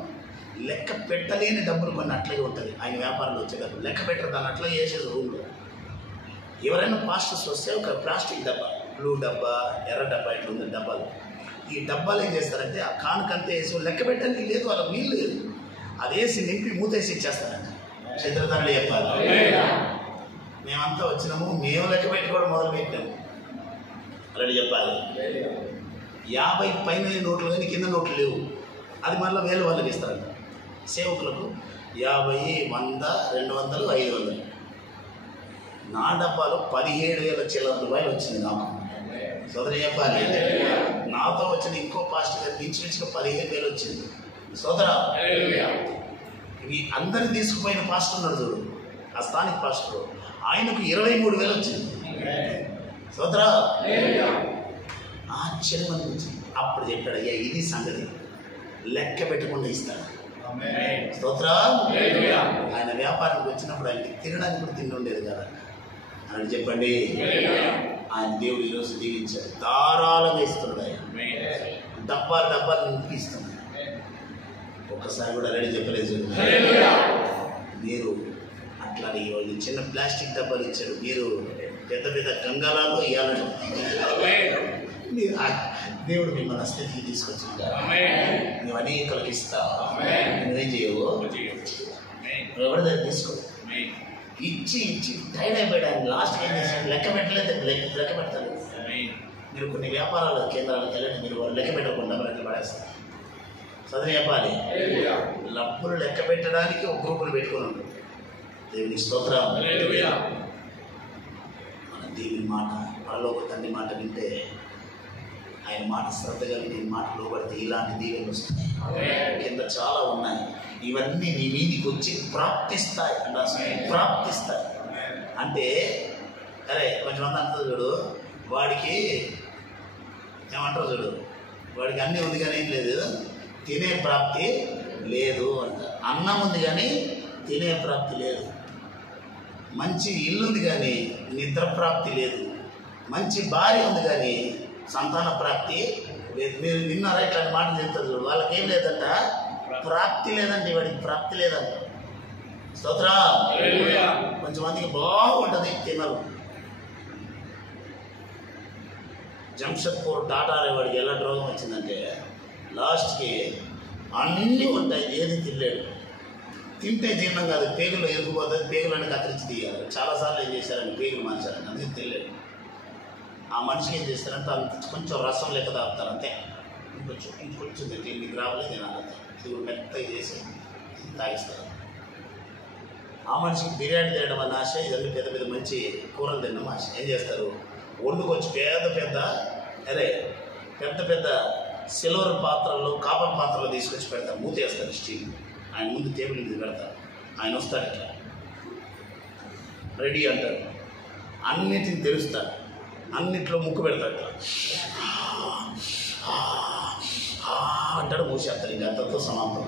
లెక్క పెట్టలేని డబ్బులు కొన్ని అట్లాగే ఉంటుంది. ఆయన వ్యాపారంలో వచ్చేటప్పుడు లెక్క పెట్టరు, దాన్ని అట్లా చేసేది రూమ్లో. ఎవరైనా పాస్టర్స్ వస్తే ఒక ప్లాస్టిక్ డబ్బా, బ్లూ డబ్బా, ఎర్ర డబ్బా ఇట్లా ఉంది డబ్బాలు. ఈ డబ్బాలు ఏం చేస్తారంటే ఆ కానుకంతా వేసి లెక్క పెట్టడానికి లేదు, వాళ్ళకి వీలు లేదు. అది వేసి నింపి మూతేసి ఇచ్చేస్తారంట. చిత్రతల్లి చెప్పాలి. మేమంతా వచ్చినాము, మేము లెక్క పెట్టుకోవడం మొదలు పెట్టాము. అలాంటి చెప్పాలి. 50 పైన నోట్లు కానీ కింద నోట్లు లేవు. అది మళ్ళీ 1000 వాళ్ళకి ఇస్తారంట. సేవకులకు 50, 100, 200, 500. నా డబ్బాలో 17,000 చిల్లర రూపాయలు వచ్చింది నాకు. సోదరి చెప్పాలి. నాతో వచ్చిన ఇంకో పాస్టర్ గారికి ఇంచుమించుగా 15,000 వచ్చింది. సోదరా, ఇవి అందరిని తీసుకుపోయిన పాస్టర్ ఉన్నాడు చూడు, ఆ స్థానిక పాస్టర్, ఆయనకు 23,000 వచ్చింది. సోదరా, ఆశ్చర్యం అనిపించింది. అప్పుడు చెప్పాడు, అయ్యా ఇది సంగతి, లెక్క పెట్టకుండా ఇస్తాడు. స్తోత్రా. ఆయన వ్యాపారానికి వచ్చినప్పుడు ఆయనకి తినడానికి కూడా తిండి ఉండేది కదా అని చెప్పండి. ఆయన దేవుడు ఈరోజు దీవించాడు, ధారాళంగా ఇస్తున్నాడు. ఆయన డబ్బాలు నింపి ఇస్తున్నాడు. ఒక్కసారి కూడా రెడీ చెప్పలేదు. మీరు అట్లా చిన్న ప్లాస్టిక్ డబ్బాలు ఇచ్చాడు, మీరు పెద్ద పెద్ద గంగాలాల్లో ఇవ్వాలని మీరు దేవుడు మిమ్మల్ని స్థితికి తీసుకొచ్చింది. నువ్వు అనేకలకు ఇస్తావు, నువ్వేం చేయవు, ఎవరి దగ్గర తీసుకో. ఇచ్చి టైడ్ అయిపోయాడు. లాస్ట్ ఏం చేశాడు, లెక్క పెట్టలేదు, లెక్క పెడతాడు. మీరు కొన్ని వ్యాపారాల కేంద్రాలకు వెళ్ళండి, మీరు లెక్క పెట్టకుండా లెక్క పడేస్తారు. చదువు చెప్పాలి. లబ్బులు లెక్క పెట్టడానికి ఒక గ్రూపులు పెట్టుకుని ఉంటాడు. దేవుని స్తోత్రం. మన దేవుని మాట, వాళ్ళలో ఒక తండ్రి మాట వింటే ఆయన మాట శ్రద్ధగా నీ మాట లోబడితే ఇలాంటి దీవెనలు వస్తాయి. కింద చాలా ఉన్నాయి. ఇవన్నీ నీ మీదికి వచ్చి ప్రాప్తిస్తాయి ప్రాప్తిస్తాయి అంటే అరే కొంచెమంది అంటారు చూడు, వాడికి ఏమంటారు చూడు, వాడికి అన్నీ ఉంది కానీ ఏం లేదు, తినే ప్రాప్తి లేదు అంట. అన్నం ఉంది కానీ తినే ప్రాప్తి లేదు. మంచి ఇల్లు ఉంది కానీ నిద్ర ప్రాప్తి లేదు. మంచి భార్య ఉంది కానీ సంతాన ప్రాప్తి లేదు. మీరు విన్నారా ఇట్లాంటి మాటలు చెప్తారు చూడు, వాళ్ళకి ఏం లేదంట, ప్రాప్తి లేదండి, వాడికి ప్రాప్తి లేదంట. స్తోత్రం. కొంచెమందికి బాగుంటుంది, తినరు. జంషెడ్పూర్ టాటా వాడికి ఎలాంటి రోగం వచ్చిందంటే లాస్ట్కి అన్నీ ఉంటాయి, ఏది తినలేడు. తింటే జీర్ణం కాదు, పేగులు ఎరుగుపోతుంది, పేగులన్నీ కత్తిరించి తీయాలి. చాలాసార్లు ఏం చేశారని పేగులు మార్చారని, అందుకే తినలేడు. ఆ మనిషికి ఏం చేస్తారంటే అంత కొంచెం రసం లెక్క తాగుతారు అంతే. కొంచెం తిండి రావలేదు తినాలంతే, ఇది మెత్తగా చేసి తాగిస్తారు. ఆ మనిషికి బిర్యానీ తినడం అన్న ఆశ, ఇదన్నీ పెద్ద పెద్ద మంచి కూరలు తినడం ఆశ. ఏం చేస్తారు, వండుకొచ్చి పెద్ద పెద్ద సిల్వర్ పాత్రలు, కాపర్ పాత్రలు తీసుకొచ్చి పెడతారు, మూతేస్తారు స్టీల్. ఆయన ముందు టేబుల్ మీద పెడతారు. ఆయన వస్తాడు, ఇట్లా రెడీ అంటారు, అన్నిటిని తెరుస్తారు, అన్నిట్లో ముక్కు పెడతాడు, ఇట్లా అంటాడు, మూసేస్తారు. ఇంకా అంతతో సమాప్తం.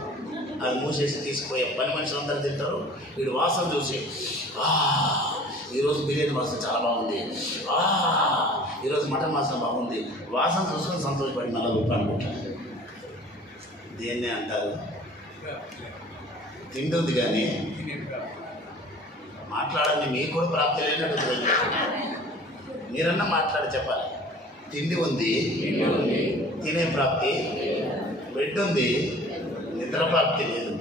అది మూసేసి తీసుకుపోయే పని మనుషులందరూ తింటారు. వీడు వాసన చూసి ఈరోజు బిర్యానీ వాసన చాలా బాగుంది, ఈరోజు మటన్ వాసన బాగుంది, వాసన చూసుకొని సంతోషపడి మళ్ళీ రూపాయలు అనుకుంటారు. దేన్నే అంటారు, తింటుంది కానీ మాట్లాడండి. మీకు కూడా ప్రాప్తి లేనట్టు మీరన్నా మాట్లాడి చెప్పాలి. తిండి ఉంది, తినే ప్రాప్తి, బెడ్ ఉంది, నిద్ర ప్రాప్తి లేదు.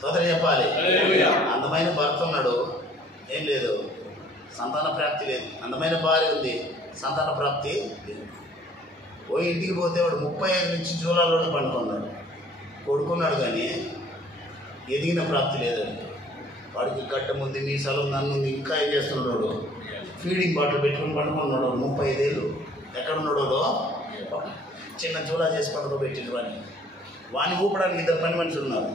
సోదరు చెప్పాలి. అందమైన భర్త ఉన్నాడు, ఏం లేదు, సంతాన ప్రాప్తి లేదు. అందమైన భార్య ఉంది, సంతాన ప్రాప్తి లేదు. ఇంటికి పోతే వాడు 35 నుంచి జూలాలోనే పండుకున్నాడు, కొడుకున్నాడు కానీ ఎదిగిన ప్రాప్తి లేదండి. వాడికి గడ్డం ఉంది, మీసాలు నన్ను ఉంది, ఇంకా ఏం చేస్తున్నాడు, ఫీడింగ్ బాటిల్ పెట్టుకుని పండుకున్నాడు. 35 ఏళ్ళు ఎక్కడున్నాడో చిన్న జూలా చేసి పడుకోబెట్టిండు. వాడిని ఊపడానికి 2 పని మనుషులు ఉన్నారు.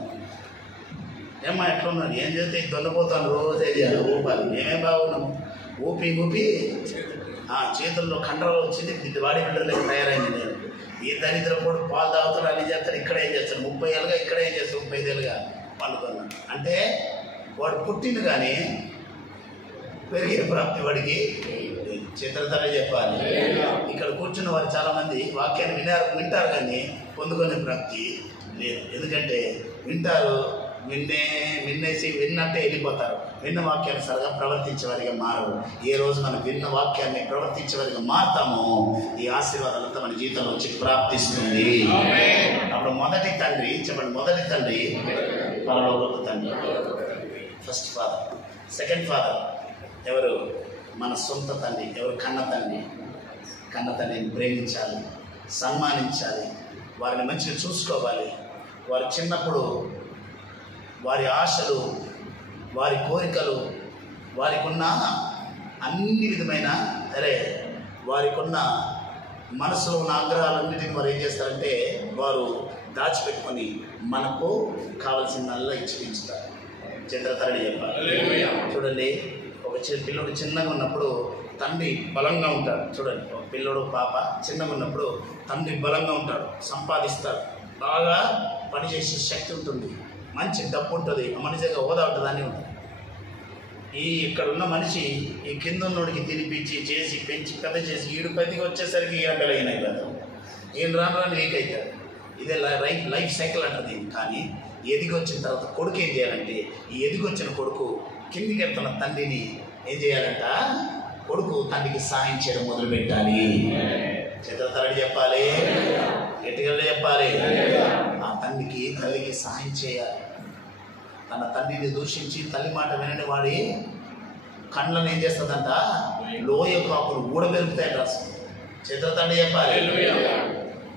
ఏమ్మా ఎట్లున్నాడు, ఏం చేస్తే దొన్నపోతాను, రోజే చేయాలి, ఊపాలి. మేమే బాగున్నాము, ఊపి చేతుల్లో కండరాలు వచ్చింది, బాడీ బిల్డర్లకు తయారైంది. నేను ఈ దరిద్రపోడు పాలు తాగుతాడు, అని చేస్తాడు, ఇక్కడ ఏం చేస్తాడు, 30 ఏళ్ళుగా ఇక్కడ ఏం చేస్తాడు, 35 ఏళ్ళుగా పండుకున్నాడు. అంటే వాడు పుట్టింది కానీ పెరిగే ప్రాప్తి వాడికి చిత్రతనే చెప్పాలి. ఇక్కడ కూర్చున్న వారు చాలామంది వాక్యాన్ని వింటారు కానీ పొందుకునే ప్రాప్తి లేదు. ఎందుకంటే వింటారు, విన్నేసి విన్నట్టే వెళ్ళిపోతారు. విన్న వాక్యాన్ని సరిగా ప్రవర్తించేవారిగా మారరు. ఏ రోజు మనం విన్న వాక్యాన్ని ప్రవర్తించేవారిగా మారుతామో ఈ ఆశీర్వాదాలంతా మన జీవితంలో వచ్చి ప్రాప్తిస్తుంది. అప్పుడు మొదటి తండ్రి చెప్పండి, మొదటి తండ్రి పరలోకపు తండ్రి, ఫస్ట్ ఫాదర్. సెకండ్ ఫాదర్ ఎవరు, మన సొంత తండ్రి. ఎవరు, కన్న తండ్రి. కన్న తండ్రిని ప్రేమించాలి, సన్మానించాలి, వారిని మంచిగా చూసుకోవాలి. వారు చిన్నప్పుడు వారి ఆశలు, వారి కోరికలు, వారికి ఉన్న అన్ని విధమైన వారికి ఉన్న మనసులో ఉన్న ఆగ్రహాలన్నిటిని వారు ఏం చేస్తారంటే వారు దాచిపెట్టుకొని మనకు కావలసిందల్లా ఇచ్చిస్తారు. చిత్రతరడి చెప్పాలి. చూడండి, ఒక పిల్లోడు చిన్నగా ఉన్నప్పుడు తండ్రి బలంగా ఉంటాడు. చూడండి, ఒక పిల్లోడు పాప చిన్నగా ఉన్నప్పుడు తండ్రి బలంగా ఉంటాడు, సంపాదిస్తాడు, బాగా పనిచేసే శక్తి ఉంటుంది, మంచి డబ్బు ఉంటుంది, మనిషిగా హోదా ఉంటుంది, అని ఉంటుంది. ఇక్కడ ఉన్న మనిషి ఈ కింద ఉన్నోడికి తినిపించి చేసి పెంచి పెద్ద చేసి 7-10కి వచ్చేసరికి బలహీనై కదా, ఈయన రాను వీక్ అవుతాడు. ఇదే లైఫ్ సైకిల్ అంటుంది. కానీ ఎదిగి వచ్చిన తర్వాత కొడుకు ఏం చేయాలంటే, ఈ ఎదిగి వచ్చిన కొడుకు కిందికి వెళ్తున్న తండ్రిని ఏం చేయాలంట, కొడుకు తండ్రికి సాయం చేయడం మొదలు పెట్టాలి. చిత్రతరడి చెప్పాలి, గట్టిగా చెప్పాలి. ఆ తండ్రికి తల్లికి సాయం చేయాలి. తన తండ్రిని దూషించి తల్లి మాట వినని వాడి కళ్ళను ఏం చేస్తుందంట, లోయ కాపులు ఊడబెరుకుతాయి రాసు. చిత్రతండ్రి చెప్పాలి.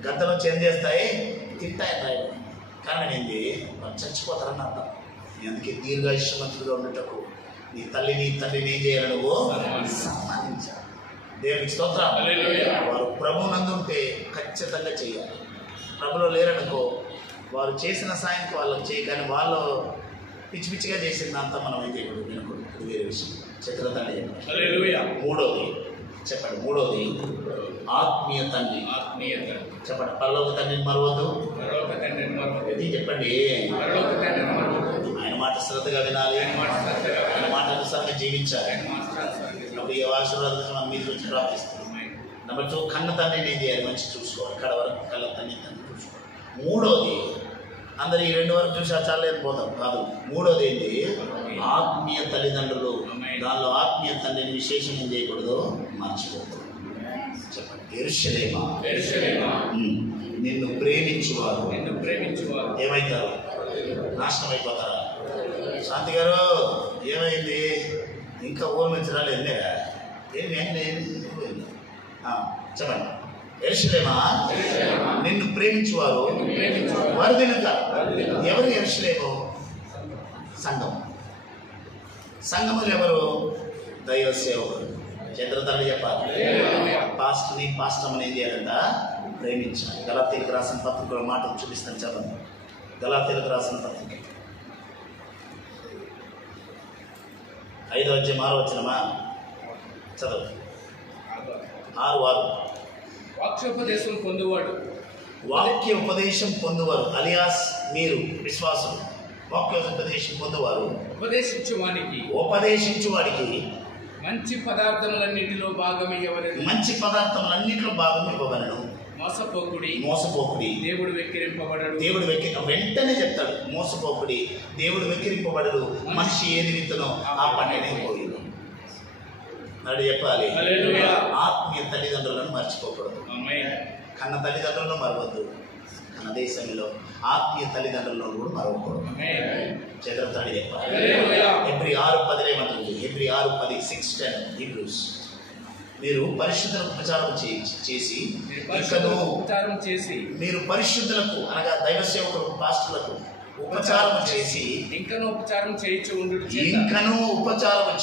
గద్దలో చేంజ్ చేస్తాయి, తింటాయి. కారణం ఏంది, వాళ్ళు చచ్చిపోతారని అర్థం. అందుకే దీర్ఘాయుష్మంతుడిగా ఉండేటప్పుడు నీ తల్లిని తండ్రిని ఏం చేయాలి, నువ్వు సన్మానించాలి. దేవునికి స్తోత్రం. వారు ప్రభునందు ఉంటే ఖచ్చితంగా చేయాలి. ప్రభులో లేరనుకో వారు చేసిన సాయంకి వాళ్ళకి చేయి, కానీ వాళ్ళు పిచ్చి పిచ్చిగా చేసిందంతా మనం ఏం చేయకూడదు వినకూడదు. ఇది వేరే విషయం. చిత్రతండ్రి మూడోది చెప్పండి. మూడోది ఆత్మీయ తండ్రి. చెప్పండి. పరలోక తండ్రిని మరవద్దు. ఇది చెప్పండి. ఆయన మాట శ్రద్ధగా వినాలి, ఆయన మాట అనుసారంగా జీవించాలి. అప్పుడు ఈ ఆశీర్వాదం మన మీద వచ్చి ప్రార్థిస్తాం. నెంబర్ 2 కన్న తండ్రిని ఏం చేయాలి? మంచి చూసుకోవాలి. ఇక్కడ వరకు కళ్ళ తండ్రి చూసుకోవాలి. మూడోది అందరు ఈ 2 వరకు చూసి చాలని పోతాం కాదు. మూడోది ఏంటి? ఆత్మీయ తల్లిదండ్రులు. దానిలో ఆత్మీయ తండ్రిని విశేషం ఏం చేయకూడదు, మర్చిపోకూడదు. చెప్పండి. యెరూషలేమా నిన్ను ప్రేమించువారు ఏమైతారు? నాశనం అయిపోతారా? శాంతి గారు ఏమైంది? ఇంకా ఊరు మంచి రాలేదే? చెప్పండి. యెరూషలేమా నిన్ను ప్రేమించువారు వారు తినతారు. ఎవరు యెరూషలేము? సంఘం. సంఘములు ఎవరు? దైవ సేవకులు. చంద్రతల్లి చెప్పాలి. పాస్టర్ని పాస్టర్ని ఏం చేయాలంట? ప్రేమించాలి. గలాతీయులకు రాసిన పత్రికలో మాటలు చూపిస్తాను. చదవండి. గలాతీయులకు రాసిన పత్రిక 5వ అధ్యాయం 6వ వచనమా? చదవు. 6 వాక్యోపదేశం పొందువాడు. వాక్య ఉపదేశం పొందువారు అలియాస్ మీరు విశ్వాసం. వాక్యోపదేశం పొందువారు ఉపదేశించు వాడికి మంచి పదార్థములన్నిటిలో భాగం ఇవ్వవలెను. మంచి పదార్థములన్నిటిలో భాగం ఇవ్వవలెను. మోసపోకుడి దేవుడు వెక్కిరింపబడడు. వెంటనే చెప్తాడు. మోసపోకుడి దేవుడు వెక్కిరింపబడడు. మనిషి ఏది విత్తనో ఆ పంటనే పోయింది అని చెప్పాలి. ఆత్మీయ తల్లిదండ్రులను మర్చిపోకూడదు. కన్న తల్లిదండ్రులను మరవద్దు. కన్న దేశంలో ఆత్మీయ తల్లిదండ్రులను కూడా మరవకూడదు. చంద్రతాడి చెప్పాలి. హెబ్రీ 6:10 ఏమంటుంది? Hebrew 6:10 6:10 Hebrews. మీరు పరిశుద్ధులకు ఉపచారం చేసి మీరు పరిశుద్ధులకు అనగా దైవ సేవకులకు పాస్టర్లకు ఉపచారం చేసి ఇంకనూ ఉపచారం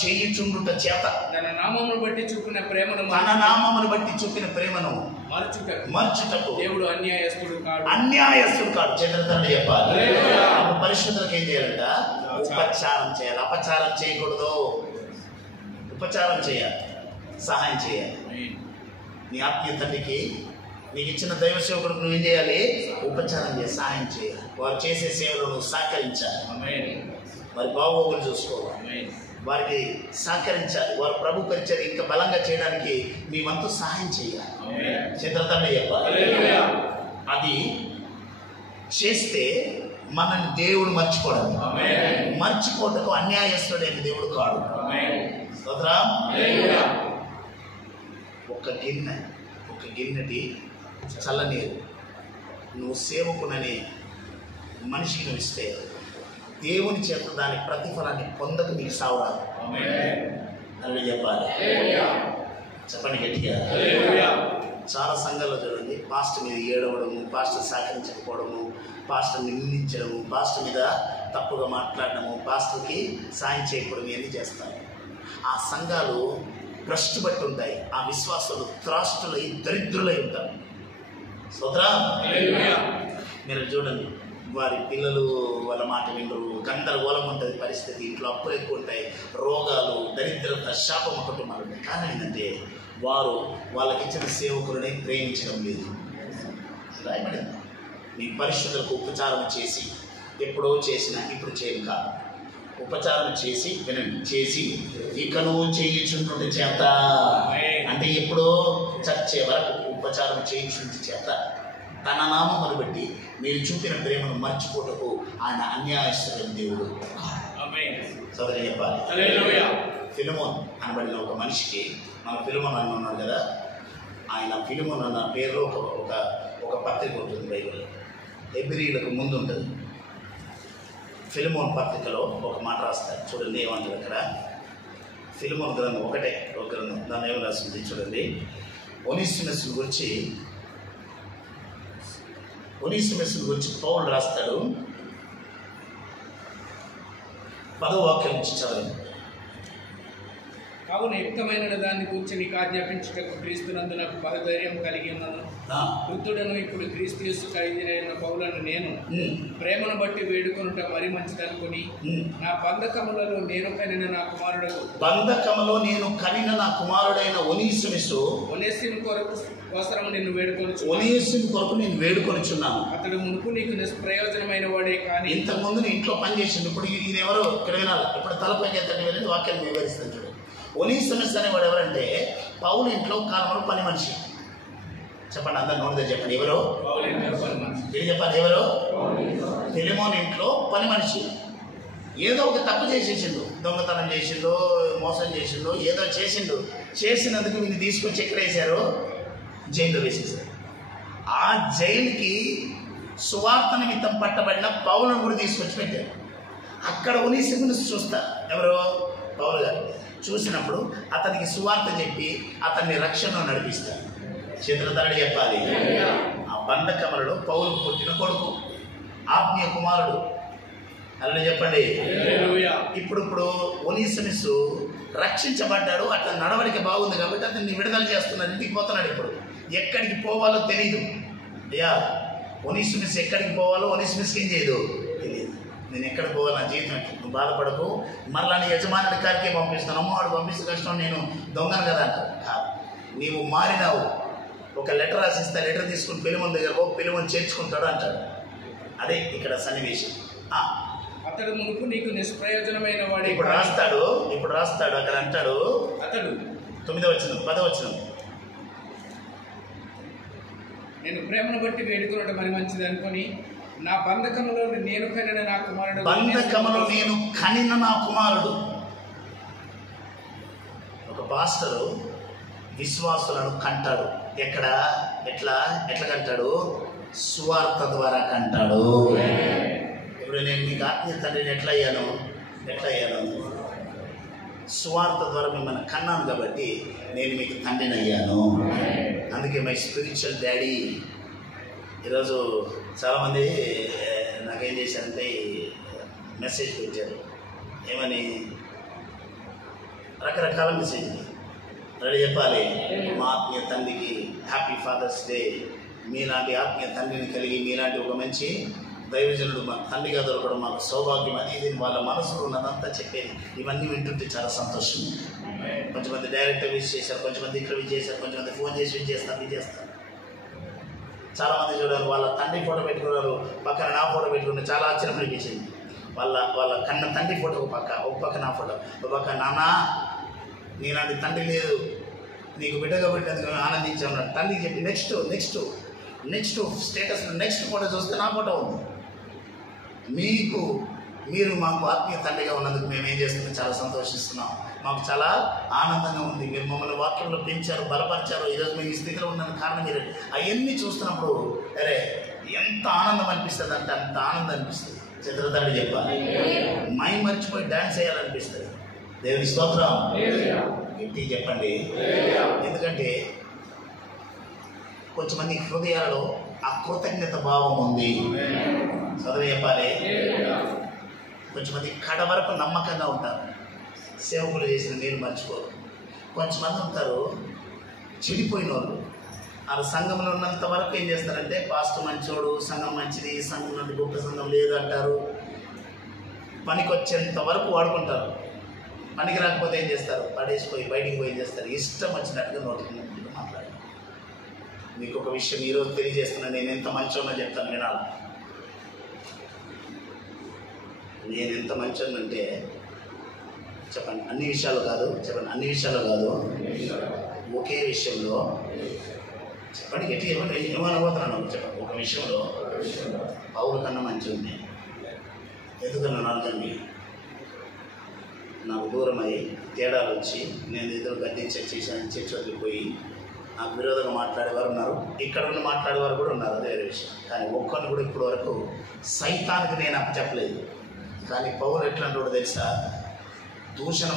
చేయుచుండుట చేత తన నామమును బట్టి చూపిన ప్రేమను మర్చుటకు దేవుడు అన్యాయస్తుడు కాడు. చంద్రతండ్రి చెప్పాలి. పరిశుద్ధులకు ఏం చేయాలంట? ఉపచారం చేయాలి. అపచారం చేయకూడదు. ఉపచారం చేయాలి, సహాయం చేయాలి. నీ ఆత్మీయ తండ్రికి నీకు ఇచ్చిన దైవ సేవకుడికి నువ్వేం చేయాలి? ఉపచారం చేసి సహాయం చేయాలి. వారు చేసే సేవలు నువ్వు సహకరించాలి. వారి బాగోగులు చూసుకోవాలి, వారికి సహకరించాలి. వారు ప్రభు పరిచయం ఇంకా బలంగా చేయడానికి మీ వంతు సహాయం చేయాలి. చిత్రతండ్రి చెప్పాలి. అది చేస్తే మనల్ని దేవుడు మర్చిపోవడం. మర్చిపోటకు అన్యాయస్తుడైన దేవుడు కాడు. ఒక గిన్నెటి చల్లనీరు నువ్వు సేవకునని మనిషికి నువ్వు ఇస్తే దేవుని చేత దాని ప్రతిఫలాన్ని పొందకు నీకు సావరాదు అని చెప్పాలి. చెప్పండి గట్టిగా. చాలా సంఘాల్లో చూడండి, పాస్టర్ మీద ఏడవడము, పాస్టర్ సహకరించకపోవడము, పాస్టర్ నిందించడము, పాస్టర్ మీద తప్పుగా మాట్లాడడము, పాస్టర్కి సాయం చేయకపోవడం ఇవన్నీ చేస్తారు. ఆ సంఘాలు భ్రష్టు బట్టి ఉంటాయి. ఆ విశ్వాసాలు త్రాష్టులై దరిద్రులై ఉంటారు. సోదరా మీరు చూడండి, వారి పిల్లలు వాళ్ళ మాట వినరు, గందరగోళం ఉంటుంది పరిస్థితి, ఇంట్లో అప్పులు ఎక్కువ ఉంటాయి, రోగాలు, దరిద్రత, శాపం కుటుంబాలు ఉంటాయి. కారణం ఏంటంటే వారు వాళ్ళకి ఇచ్చిన సేవకులని ప్రేమించడం లేదు. రాయబడింది. మీ పరిశుద్ధులకు ఉపచారం చేసి ఎప్పుడో చేసినా ఇప్పుడు చేయను కాదు. ఉపచారం చేసి వినండి, చేసి ఇకను చేయించుంటుంటే చేత అంటే ఎప్పుడో చచ్చే వరకు ఉపచారం చేయించుంటే చేత తన నామమును బట్టి మీరు చూపిన ప్రేమను మర్చిపోటకు ఆయన అన్యాయస్తుడైన దేవుడు. సోదరి చెప్పాలి. ఫిలిమోన్ అనబడిన ఒక మనిషికి, మన ఫిలిమోన్ అని ఉన్నాడు కదా, ఆయన ఫిలిమోన్ అన్న పేరులో ఒక పత్రిక ఉంటుంది బైబిల్. హెబ్రీలకు ముందు ఉంటుంది. ఫిలిమోన్ పత్రికలో ఒక మాట రాస్తారు చూడండి. ఏమంటారు అక్కడ? ఫిలిమోన్ గ్రంథం ఒక గ్రంథం, దాన్ని ఏమి రాస్తుంది చూడండి. ఒనేసిమస్ గురించి పౌలు రాస్తాడు. 10వ వాక్యం నుంచి చదవండి. కావున యుక్తమైన దాన్ని గురించి నీకు ఆజ్ఞాపించుటకు క్రీస్తునందు నాకు బలధైర్యం కలిగి ఉన్నాను. వృద్ధుడను ఇప్పుడు క్రీస్తు యేసు ఖైదీనైన పౌలను నేను ప్రేమను బట్టి వేడుకొనుట మరి మంచిదనుకుని నా బంధకములలో నేను కనిన నా కుమారుడైన ఒనేసిము కోసము నిన్ను వేడుకొనుచున్నాను. అతడు మునుపు నీకు నిష్ప్రయోజనమైన వాడే కానీ ఇంతకు ముందు నీ ఇంట్లో పని చేసిండు. ఇప్పుడు ఈయన ఎవరో ఇక్కడ వినాలి. ఇప్పుడు తలపై చేతండి వెళ్ళి వాక్యాన్ని వివరిస్తాడు. ఒనేసిమస్ అనేవాడు ఎవరంటే పౌలు ఇంట్లో కాలంలో పని మనిషి. చెప్పండి, అందరు నోటితో చెప్పండి. ఎవరో చెప్పాలి. ఎవరో ఫిలిమోను ఇంట్లో పని మనిషి. ఏదో ఒక తప్పు చేసేసిండు, దొంగతనం చేసిండు, మోసం చేసిండు, ఏదో చేసినందుకు వీళ్ళు తీసుకొచ్చి ఎక్కడ వేశారు? జైల్లో వేసేసారు. ఆ జైలుకి సువార్త నిమిత్తం పట్టబడిన పౌలను కూడా తీసుకొచ్చి పెట్టారు. అక్కడ ఒనేసిమును చూస్తారు. ఎవరో పౌలు గారు చూసినప్పుడు అతనికి సువార్త చెప్పి అతన్ని రక్షణలో నడిపిస్తారు. చేతులతోటి చెప్పాలి. ఆ బంధకములలో పౌలు పుట్టిన కొడుకు, ఆత్మీయ కుమారుడు. అలా చెప్పండి. ఇప్పుడు ఒనేసిమస్ రక్షించబడ్డాడు. అట్లా నడవడిక బాగుంది కాబట్టి అతన్ని విడుదల చేస్తున్నారు. ఇంటికి పోతున్నాడు. ఇప్పుడు ఎక్కడికి పోవాలో తెలియదు. అయ్యా, ఒనేసిమస్ ఎక్కడికి పోవాలో ఒనేసిమస్కి ఏం చేయదు, తెలియదు. నేను ఎక్కడ పోవాలి, నా జీవితం నువ్వు బాధపడకు, మరలా నీ యజమానుడి కారికే పంపిస్తాను. అమ్మవాడు పంపిస్తే కష్టం, నేను దొంగను కదా అంటారు. కాదు, నీవు మారినావు. ఒక లెటర్ రాసిస్తే లెటర్ తీసుకుని పిలుమని దగ్గర పిలుమని చేర్చుకుంటాడు అంటాడు. అదే ఇక్కడ సన్నివేశం. అతడు మునుపు నీకు నిష్ప్రయోజనమైన వాడే. ఇప్పుడు రాస్తాడు అక్కడ అంటాడు. అతడు 9వ వచనం 10వ వచనం, నేను ప్రేమను బట్టి వేడుకొనుట మరి మంచిది అనుకుని నా బంధకములో నేను కనిన నా కుమారుడు. ఒక పాస్టరు విశ్వాసులను కంటాడు. ఎట్లా కంటాడు? సువార్త ద్వారా కంటాడు. ఇప్పుడు నేను మీకు ఆత్మీయ తండ్రిని ఎట్లా అయ్యాను? సువార్త ద్వారా మిమ్మల్ని కన్నాను కాబట్టి నేను మీకు తండ్రిని అయ్యాను. అందుకే మై స్పిరిచువల్ డాడీ. ఈరోజు చాలామంది నాకేం చేశారంటే మెసేజ్ పెట్టారు. ఏమని? రకరకాల మెసేజ్లు రెడీ చెప్పాలి. మా ఆత్మీయ తండ్రికి హ్యాపీ ఫాదర్స్ డే. మీలాంటి ఆత్మీయ తండ్రిని కలిగి మీలాంటి ఒక మంచి దైవజనుడు మా తండ్రిగా దొరకడం మాకు సౌభాగ్యం. అది వాళ్ళ మనసులో ఉన్నదంతా చెప్పేది. ఇవన్నీ వింటుంటే చాలా సంతోషం. కొంతమంది డైరెక్ట్గా విష్ చేశారు, కొంతమంది ఇక్కడ విష్ చేశారు, కొంతమంది ఫోన్ చేసి విష్ చేస్తారు. చాలామంది చూడాలి, వాళ్ళ తండ్రి ఫోటో పెట్టుకున్నారు, పక్కన నా ఫోటో పెట్టుకున్నారు. చాలా ఆశ్చర్యం అనిపించింది. వాళ్ళ కన్న తండ్రి ఫోటో ఒక పక్క నా ఫోటో ఒక పక్క. నాన్న, నీలాంటి తండ్రి లేదు, నీకు బిడ్డగా పెట్టేందుకు ఆనందించామన్నాడు. తండ్రికి చెప్పి నెక్స్ట్ స్టేటస్ నెక్స్ట్ ఫోటో చూస్తే నా ఫోటో ఉంది. మీరు మాకు ఆత్మీయ తండ్రిగా ఉన్నందుకు మేము ఏం చేస్తున్నాం? చాలా సంతోషిస్తున్నాం. మాకు చాలా ఆనందంగా ఉంది. మీరు మమ్మల్ని వాక్యంలో పెంచారు, బలపరిచారు. ఈరోజు మేము ఈ స్థితిలో ఉన్నందుకు కారణం మీరు. అవన్నీ చూస్తున్నప్పుడు అరే ఎంత ఆనందం అనిపిస్తుంది అంటే అంత ఆనందం అనిపిస్తుంది. చిత్రతండ్రి చెప్పాలి, మై మర్చిపోయి డ్యాన్స్ చేయాలనిపిస్తుంది. దేవుని స్తోత్రం. గట్టిగా చెప్పండి. ఎందుకంటే కొంచెమంది హృదయాలలో ఆ కృతజ్ఞత భావం ఉంది. చదువు చెప్పాలి. కొంచెమంది కడ వరకు నమ్మకంగా ఉంటారు, సేవకులు చేసిన మీరు మర్చిపోరు. కొంచెమంది ఉంటారు చెడిపోయిన వాళ్ళు. ఆ సంఘంలో ఉన్నంత వరకు ఏం చేస్తారంటే పాస్టర్ మంచోడు, సంఘం మంచిది, సంఘం నుండి గొప్ప సంఘం లేదు అంటారు. పనికి వచ్చేంత వరకు వాడుకుంటారు. పనికి రాకపోతే ఏం చేస్తారు? పడేసిపోయి బయటికి పోయి ఏం చేస్తారు? ఇష్టం వచ్చినట్టుగా నోటికి మాట్లాడారు. మీకు ఒక విషయం ఈరోజు తెలియజేస్తున్నా. నేను ఎంత మంచోనో చెప్తాను, వినాలి. నేను ఎంత మంచోనంటే చెప్పండి, అన్ని విషయాలు కాదు. ఒకే విషయంలో చెప్పండి. గట్టి ఏమనబోతున్నాను చెప్పండి. ఒక విషయంలో పౌలు కన్నా మంచి ఉంది. ఎందుకన్నా అర్థండి, నాకు దూరమై తేడాలు వచ్చి నేను ఎదురు గడ్డి చర్చ వదిలిపోయి నాకు విరోధంగా మాట్లాడేవారు ఉన్నారు, ఇక్కడ ఉన్న మాట్లాడేవారు కూడా ఉన్నారు. అదే విషయం. కానీ ఒక్కరిని కూడా ఇప్పటి వరకు సైతానికి నేను చెప్పలేదు. కానీ పౌలు ఎట్లాంటి తెలుసా? దూషణ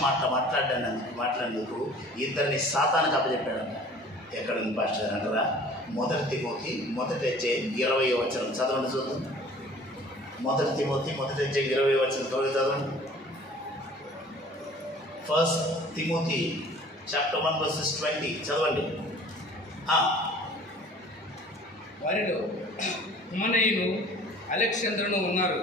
మాట్లాడినందుకు ఇద్దరిని సాతానికి అప్పచెప్పాడంట. ఎక్కడ ఉంది పాస్టర్ గారు అంటారా? 1 తిమోతి 1:20 వచనం చదవండి, చూద్దాం. 1 తిమోతి 1:20 త్వరగా చదవండి. 1 Timothy chapter 1 verses 20 చదవండి. వారిలో హుమనయును అలెగ్జాంద్రును ఉన్నారు.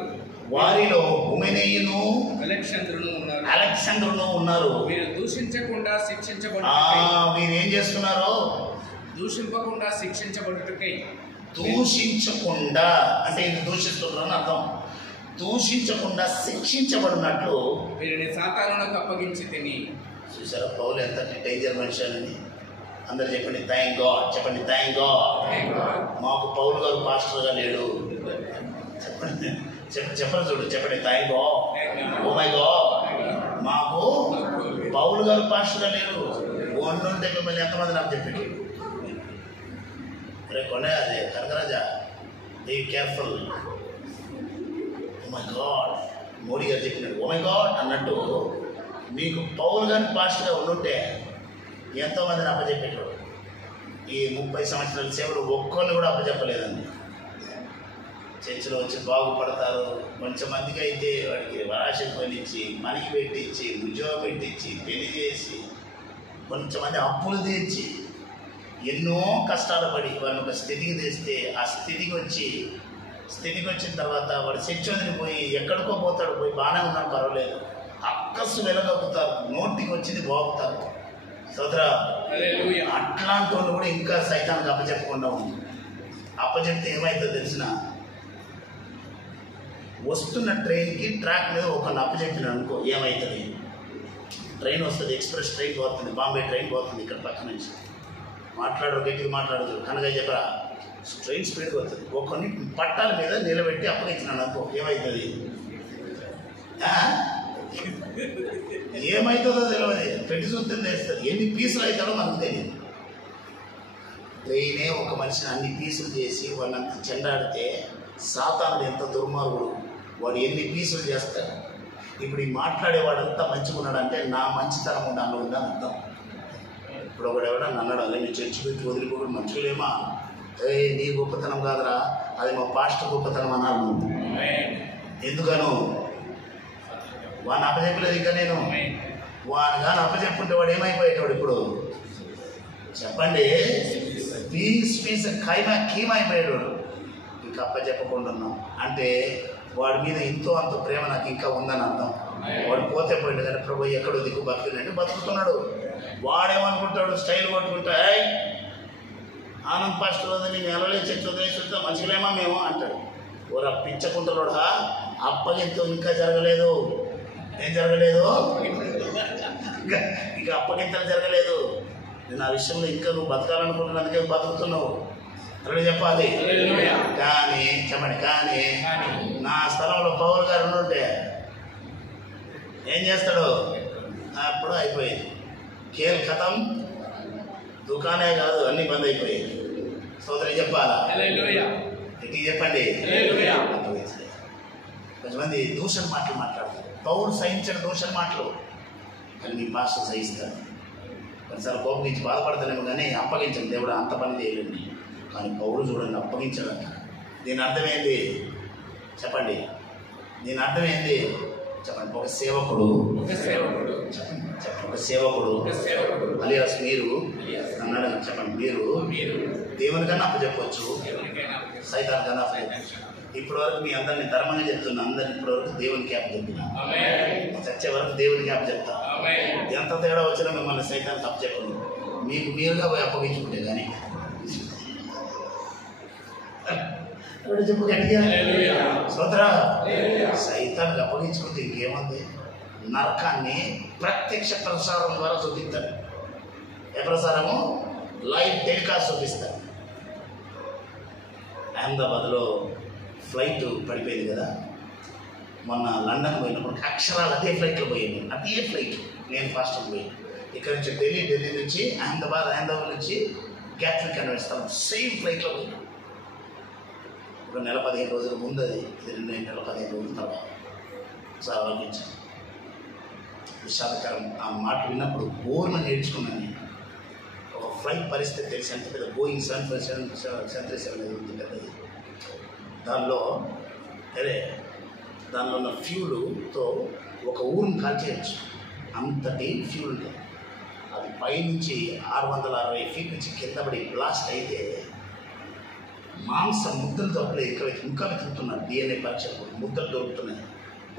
వారిలో హుమెనయును అలెగ్జాంద్రును ఉన్నారు. మీరు దూషించకుండా మీరు ఏం చేస్తున్నారు? దూషింపకుండా శిక్షించబడుటకై. దూషించకుండా అంటే ఇది దూషిస్తున్నారని అర్థం. దూషించకుండా శిక్షించబడినట్లు వీరిని సాతానునకు అప్పగించి తిని. చూసారా పౌలు ఎంత డేంజర్ మనిషి అని? అందరు చెప్పండి థ్యాంక్ గాడ్. చెప్పండి థ్యాంక్ గాడ్. మాకు పౌలు గారు పాస్టర్గా లేడు. చెప్పండి చెప్పరు చూడు. చెప్పండి thank God. Oh my God, మాకు పౌలు గారు పాస్టర్గా లేరు. ఉండుంటే మిమ్మల్ని ఎంతమంది నాకు చెప్పండి. అరే కొనే అదే Kanakaraja, be careful. Oh my god, Modi గారు చెప్పినాడు ఓ మై గాడ్ అన్నట్టు మీకు పౌలు గారిని పాస్టర్గా ఉండుంటే ఎంతోమందిని అప్పచెప్పేటోడు. ఈ 30 సంవత్సరాల సేవలు ఒక్కరిని కూడా అప్పచెప్పలేదండి. చర్చిలో వచ్చి బాగుపడతారు. కొంచెంమందికి అయితే వాడికి వరాశ పనిచ్చి, మనకి పెట్టించి, ఉద్యోగం పెట్టించి, పెళ్లి చేసి, కొంచెంమంది అప్పులు తీర్చి, ఎన్నో కష్టాలు పడి వాడిని ఒక స్థితికి తెస్తే, ఆ స్థితికి వచ్చిన తర్వాత వాడు చర్చి వదిలిపోయి ఎక్కడికో పోతాడు. పోయి బాగానే ఉన్నాడు, పర్వాలేదు. అక్కసు వెలగొక్కుతారు, నోటికి వచ్చింది బాగుతారు. సోదరా, అట్లాంటి వాళ్ళు కూడా ఇంకా సైతానికి అప్పచెప్పకుండా ఉంది. అప్పచెప్తే ఏమవుతుందో తెలిసిన, వస్తున్న ట్రైన్కి ట్రాక్ మీద ఒకరిని అప్పచెప్పిన అనుకో ఏమవుతుంది? ట్రైన్ వస్తుంది, ఎక్స్ప్రెస్ ట్రైన్ పోతుంది, బాంబే ట్రైన్ పోతుంది ఇక్కడ పక్క నుంచి. మాట్లాడరు, గట్టిగా మాట్లాడదు. కనుక చెప్పరా, ట్రైన్ స్పీడ్ పోతుంది. ఒకరిని పట్టాల మీద నిలబెట్టి అప్పగించినాడు అనుకో ఏమవుతుంది? ఏమవుతుందో తెలియదు. పెట్టి చూస్తే తెలుస్తుంది. ఎన్ని పీసులు అవుతాడో మనకు తెలియదు. ట్రైనే ఒక మనిషిని అన్ని పీసులు చేసి వాళ్ళంత చెండాడితే సాతానుడు ఎంత దుర్మార్గుడు, వాడు ఎన్ని పీసులు చేస్తాడు. ఇప్పుడు ఈ మాట్లాడేవాడంతా మంచిగా ఉన్నాడంటే నా మంచితనం ఉండాలి ఉందని అర్థం. ఇప్పుడు ఒకడు ఎవడన్నా అన్నాడు, అదే నీ చర్చి పెట్టి వదిలిపోవడం మంచిలేమా? నీ గొప్పతనం కాదురా, అది మా పాస్టర్ గొప్పతనం అన్నాడు. ఎందుకను వాడిని అప్పచెప్పలేదు. ఇంకా నేను వాడు కానీ అప్పచెప్పుంటే వాడు ఏమైపోయేటాడు ఇప్పుడు? చెప్పండి, పీస్ కీమైపోయాడు. ఇంకా అప్పచెప్పకుండా ఉన్నాం అంటే వాడి మీద ఎంతో అంత ప్రేమ నాకు ఇంకా ఉందని అర్థం. వాడు పోతే పోయింది కానీ ప్రభు ఎక్కడో దిక్కు బతుకుతుందంటే బతుకుతున్నాడు. వాడేమనుకుంటాడు, స్టైల్ కొట్టుకుంటా ఆనంద్ పాస్టర్ వద్దని నేను ఎలలే చెట్లు వదిలేస్తుంటే మంచిగాలేమా మేము అంటాడు. ఓరా పిచ్చకుంటలోడా, అప్పగింతో ఇంకా జరగలేదు. ఏం జరగలేదు? ఇంకా అప్పగింతలు జరగలేదు. నేను ఆ విషయంలో ఇంకా నువ్వు బతకాలనుకుంటున్నా, అందుకే బతుకుతున్నావు. అలా చెప్పాలి. కానీ చెప్పండి, కానీ నా స్థలంలో పౌరు గారు ఉంటే ఏం చేస్తాడు? అప్పుడు అయిపోయింది. కేల్ ఖతం, దుకాణే కాదు అన్నీ బంద్ అయిపోయాయి. సోదరి చెప్పాలా? ఇటు చెప్పండి. కొంతమంది దూషణ మాటలు మాట్లాడతారు. పౌరు సహించిన దూషణ మాటలు కానీ మీ పాస్టర్ సహిస్తారు. కొన్నిసార్లు కోపం నుంచి బాధపడతానేమో కానీ అప్పగించండి. దేవుడు అంత పని చేయలేండి. కానీ పౌరు చూడండి అప్పగించాడంట. దీని అర్థమైంది చెప్పండి. దీని అర్థమైంది చెప్పండి. ఒక సేవకుడు ఒక సేవకుడు అలియాస్ మీరు అన్నాడు. చెప్పండి, మీరు దేవునికన్నా అప్పచెప్పవచ్చు, సైతానికన్నా అప్పచెప్పచ్చు. ఇప్పటి వరకు మీ అందరినీ ధర్మంగా చెప్తున్నా. అందరిని ఇప్పటి వరకు దేవునికి అప్పచెప్తున్నా. చచ్చే వరకు దేవునికి అప్పచెప్తా. ఎంత తేడా వచ్చినా మిమ్మల్ని సైతానికి అప్పచెప్పను. మీకు మీరుగా పోయి అప్పగించుకుంటే కానీ చెప్పు గట్టిగా సోదరా. సైతానికి అప్పగించుకుంటే ఇంకేముంది? నరకాన్ని ప్రత్యక్ష ప్రసారం ద్వారా చూపిస్తారు. ఏ ప్రసారము? లైవ్ టెలికాస్ట్ చూపిస్తారు. అహ్మదాబాద్లో ఫ్లైట్ పడిపోయింది కదా, మొన్న లండన్ పోయినప్పుడు అక్షరాలు అదే ఫ్లైట్లో పోయింది. అదే ఫ్లైట్ నేను ఫాస్ట్ పోయాను. ఇక్కడ నుంచి ఢిల్లీ నుంచి అహ్మదాబాద్ నుంచి క్యాథలిక్ కన్వెన్షన్ సేమ్ ఫ్లైట్లో పోయాను. ఒక నెల 15 రోజుల ముందు, అది 2 నెలల 15 రోజుల తర్వాత చాలా ఆలోచించాను. విషాదకరం. ఆ మాట విన్నప్పుడు పూర్ణ నేర్చుకున్నాను. నేను ఒక ఫ్లైట్ పరిస్థితి తెలిసి ఎంత పెద్ద బోయింగ్ 737 అనేది ఉంది పెద్దది. దానిలో ఉన్న ఫ్యూలుతో ఒక ఊరిని కాల్ చేయొచ్చు. అంతటి ఫ్యూల్ ఉంటుంది. అది పైనుంచి 660 ఫీట్ నుంచి కింద పడి బ్లాస్ట్ అయితే మాంసం ముద్దలు దొరకలేదు. ఇంకా వెతుకుతున్నారు. DNA పరీక్షలు ముద్దలు దొరుకుతున్నాయి.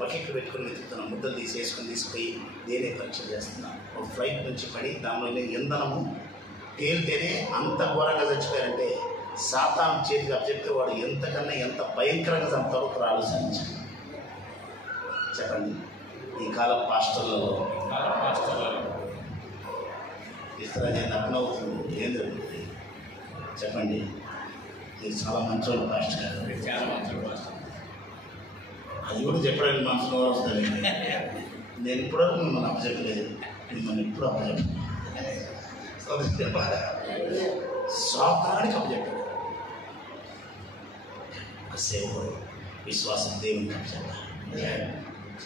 బకెట్లు పెట్టుకుని వెతుకుతున్నాం. ముద్దలు తీసుకుపోయి DNA పరీక్ష చేస్తున్నాం. ఒక ఫ్లైట్ నుంచి పడి దానిలో ఇంధనము తేలితేనే అంత ఘోరంగా చచ్చిపోయారంటే సాతాను చేతికి అప్పచెప్తే వాడు ఎంతకన్నా ఎంత భయంకరంగా చంపుతారో ఆలోచించండి. చెప్పండి. ఈ కాలం పాస్టర్లలో ఇతర నగ్నవుతుంది. ఏం జరుగుతుంది చెప్పండి. మీరు చాలా మంచోళ్ళు పాస్టర్ గారు. అది కూడా చెప్పడానికి మనసులో వస్తుంది. నేను ఇప్పటివరకు మిమ్మల్ని అప్పచెప్పలేదు. మిమ్మల్ని ఎప్పుడు అప్పచెప్పలేదు. సాతానికి అప్పచెప్పాడు. ఒక సేవకుడు విశ్వాసం దేవునికి అప్పచెప్పాలి.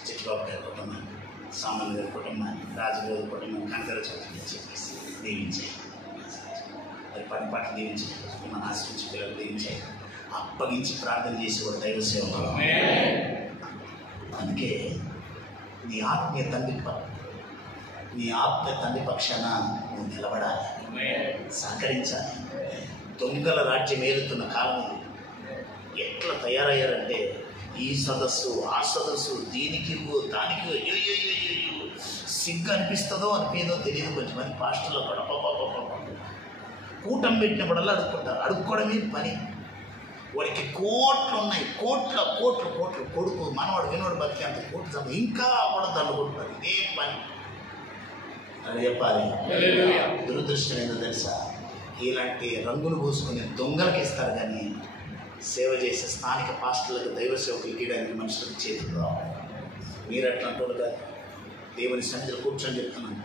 చిట్టుబాబు గారి కుటుంబాన్ని, సామాన్య గారి కుటుంబాన్ని, రాజుగారి కుటుంబాన్ని కంకర చదువు చెప్పేసి దీవించాయి. మరి పని పాట దీవించాయి. మన ఆశ్రయించి పిల్లలు దీవించాయి. అప్పగించి ప్రార్థన చేసేవాడు దైవ సేవకుడు. అందుకే నీ ఆత్మీయ తండ్రి పక్షాన నువ్వు నిలబడాలి, సహకరించాలి. దొంగల రాజ్యం ఏలుతున్న కాలం ఇది. ఎట్లా తయారయ్యారంటే ఈ సదస్సు ఆ సదస్సు, దీనికి దానికి సిగ్గు అనిపిస్తుందో అనిపించదో తెలియదు. కొంచెమంది పాస్టర్లో కూడా కూటం పెట్టినప్పుడల్లా అడుక్కుంటారు. అడుక్కోవడమే పని. వాడికి కోట్లు ఉన్నాయి. కోట్లు కొడుకు మనవాడు వినోడు బతికి అంత కోట్లు ఇంకా కూడా దండుకుంటున్నారు. ఇదే పని అని చెప్పాలి. దురదృష్టం ఏంటో తెలుసా? ఇలాంటి రంగులు పూసుకునే దొంగలకి ఇస్తారు కానీ సేవ చేసే స్థానిక పాస్టర్లకు, దైవ సేవకులు గీయడానికి మనుషులకు చేతులు రావు. మీరు అట్లాంటి కాదు. దేవుని సన్నిధిలో కూర్చొని చెప్తున్నాను.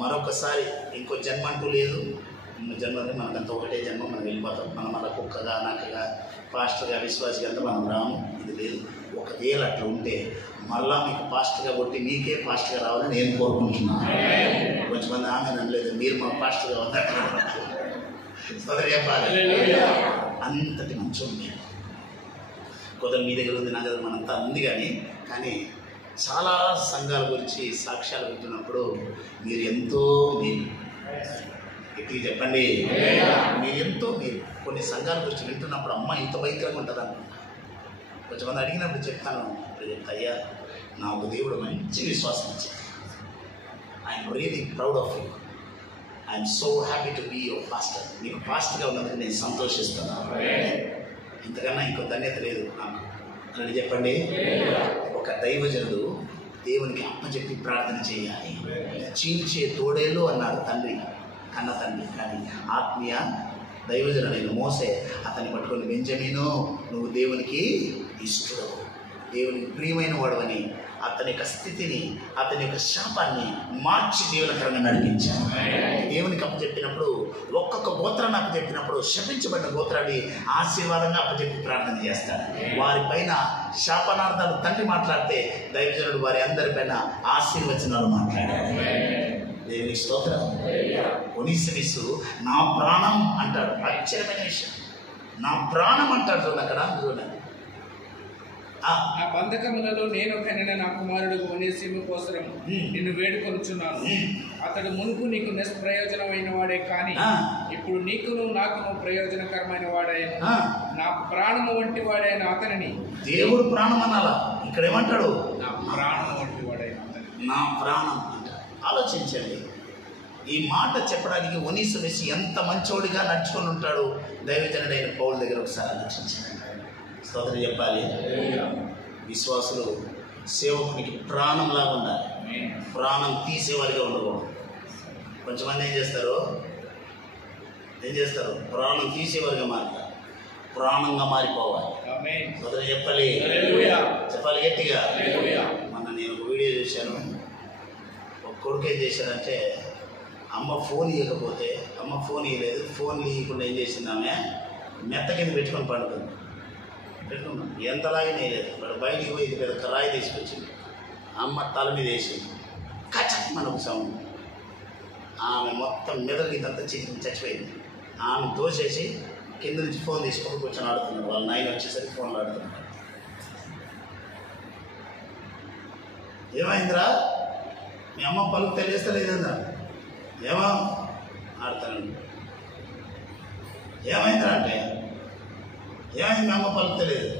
మరొకసారి ఇంకో జన్మ అంటూ లేదు. జన్మ మనకంతా ఒకటే జన్మ. మనం వెళ్ళిపోతాం. మనం అలా కుక్కగా నక్కగా పాస్టర్గా విశ్వాసిగా అంతా మనం రాము. ఇది లేదు. ఒకవేళ అట్లా ఉంటే మళ్ళా మీకు పాస్టర్గా కొట్టి మీకే పాస్టర్గా రావాలని నేను కోరుకుంటున్నాను. కొంచెమంది ఆమె అనలేదు, మీరు మా పాస్టర్గా వద్దాక సోదరు చెప్పాలి. అంతటి మంచోడు నేను. కొందరు మీ దగ్గర ఉంది, నా దగ్గర మనంతా ఉంది. కానీ చాలా సంఘాల గురించి సాక్ష్యాలు వింటున్నప్పుడు మీరు ఎంతో మీరు ఎట్టి చెప్పండి. మీరు ఎంతో మీరు కొన్ని సంఘాల గురించి వింటున్నప్పుడు అమ్మ ఇంత భయంకరంగా ఉంటుంది అనుకుంటా. కొంచెమంది అడిగినప్పుడు చెప్తాను. అయ్యా నాకు దేవుడు మంచి విశ్వాసం ఇచ్చింది. I'm really proud of you. I'm so happy to be your pastor. మీకు పాస్టర్గా ఉన్నందుకు నేను సంతోషిస్తున్నాను. ఇంతకన్నా ఇంకో ధన్యత లేదు నాకు అని చెప్పండి. ఒక దైవజనుడు దేవునికి అప్పచెప్పి ప్రార్థన చేయాలి. చీల్చే తోడేళ్ళు అన్నాడు తండ్రి, కన్న తండ్రి. కానీ ఆత్మీయ దైవజనుడైన మోసే అతన్ని పట్టుకొని, బెంజమీను నువ్వు దేవునికి ఇష్టడు, దేవునికి ప్రియమైన వాడవని అతని యొక్క స్థితిని, అతని యొక్క శాపాన్ని మార్చి దేవునికరంగా నడిపించాను. దేవునికి అప్పచెప్పినప్పుడు ఒక్కొక్క గోత్రాన్ని అప్పచెప్పినప్పుడు శపించబడిన గోత్రాన్ని ఆశీర్వాదంగా అప్పచెప్పి ప్రార్థన చేస్తాడు. వారిపైన శాపనార్థాలు తండ్రి మాట్లాడితే దైవజనుడు వారి అందరిపైన ఆశీర్వచనాలు మాట్లాడాడు. దేవునికి స్తోత్రం. ఒనీసిఫసు నా ప్రాణం అంటాడు. ఆశ్చర్యమైన విషయం. నా ప్రాణం అంటాడు. చూడండి అక్కడ, చూడండి. ఆ బంధకములలో నేను కనిన నా కుమారుడు ఒనేసిము కోసం నిన్ను వేడుకొనుచున్నాను. అతడు మునుపు నీకు నిష్ప్రయోజనమైన వాడే, కానీ ఇప్పుడు నీకును నాకును ప్రయోజనకరమైన వాడాయను. నా ప్రాణము వంటి వాడైన అతనిని, దేవుడు ప్రాణం అనాలా? ఇక్కడ ఏమంటాడు? నా ప్రాణము వంటి వాడైన అతని. నా ప్రాణం అంటాడు. ఆలోచించండి. ఈ మాట చెప్పడానికి ఒనీసిఫసు ఎంత మంచోడిగా నడుచుకొని ఉంటాడు దైవజనుడైన పౌలు దగ్గర. ఒకసారి ఆలోచించండి. స్తోత్రం చెప్పాలి. విశ్వాసులు సేవకునికి ప్రాణంలాగా ఉండాలి. ప్రాణం తీసేవారిగా ఉండకూడదు. కొంచెమంది ఏం చేస్తారు? ప్రాణం తీసేవారిగా మారుతారు. ప్రాణంగా మారిపోవాలి. స్తోత్రం చెప్పాలి. చెప్పాలి గట్టిగా. మొన్న నేను ఒక వీడియో చూశాను. ఒక కొడుకు ఏం చేశాడంటే, అమ్మ ఫోన్ ఇవ్వకపోతే, అమ్మ ఫోన్ ఇవ్వలేదు, ఫోన్ ఇవ్వకుండా ఏం చేసింది, ఆమె మెత్త కింద పెట్టుకొని పడుకుంది. పెట్టుకున్నాం ఎంతలాగే నేలేదు. వాడు బయటికి పోయి ఇది పెద్ద రాయి తీసుకొచ్చింది. అమ్మ తల మీద వేసింది. కచక్ మనకు సౌండ్. ఆమె మొత్తం మెదడుకి ఇదంతా చచ్చిపోయింది. ఆమె దోసేసి కింద నుంచి ఫోన్ తీసుకొని కూర్చొని ఆడుతున్నారు. వాళ్ళ నాయన వచ్చేసరికి ఫోన్లో ఆడుతున్నారు. ఏమైందిరా? మీ అమ్మ పలుకు తెలియస్తలేదా? ఏమో ఆడతాను. ఏమైందా అంటే ఏమైంది? మీ అమ్మ పలుకు తెలియదు.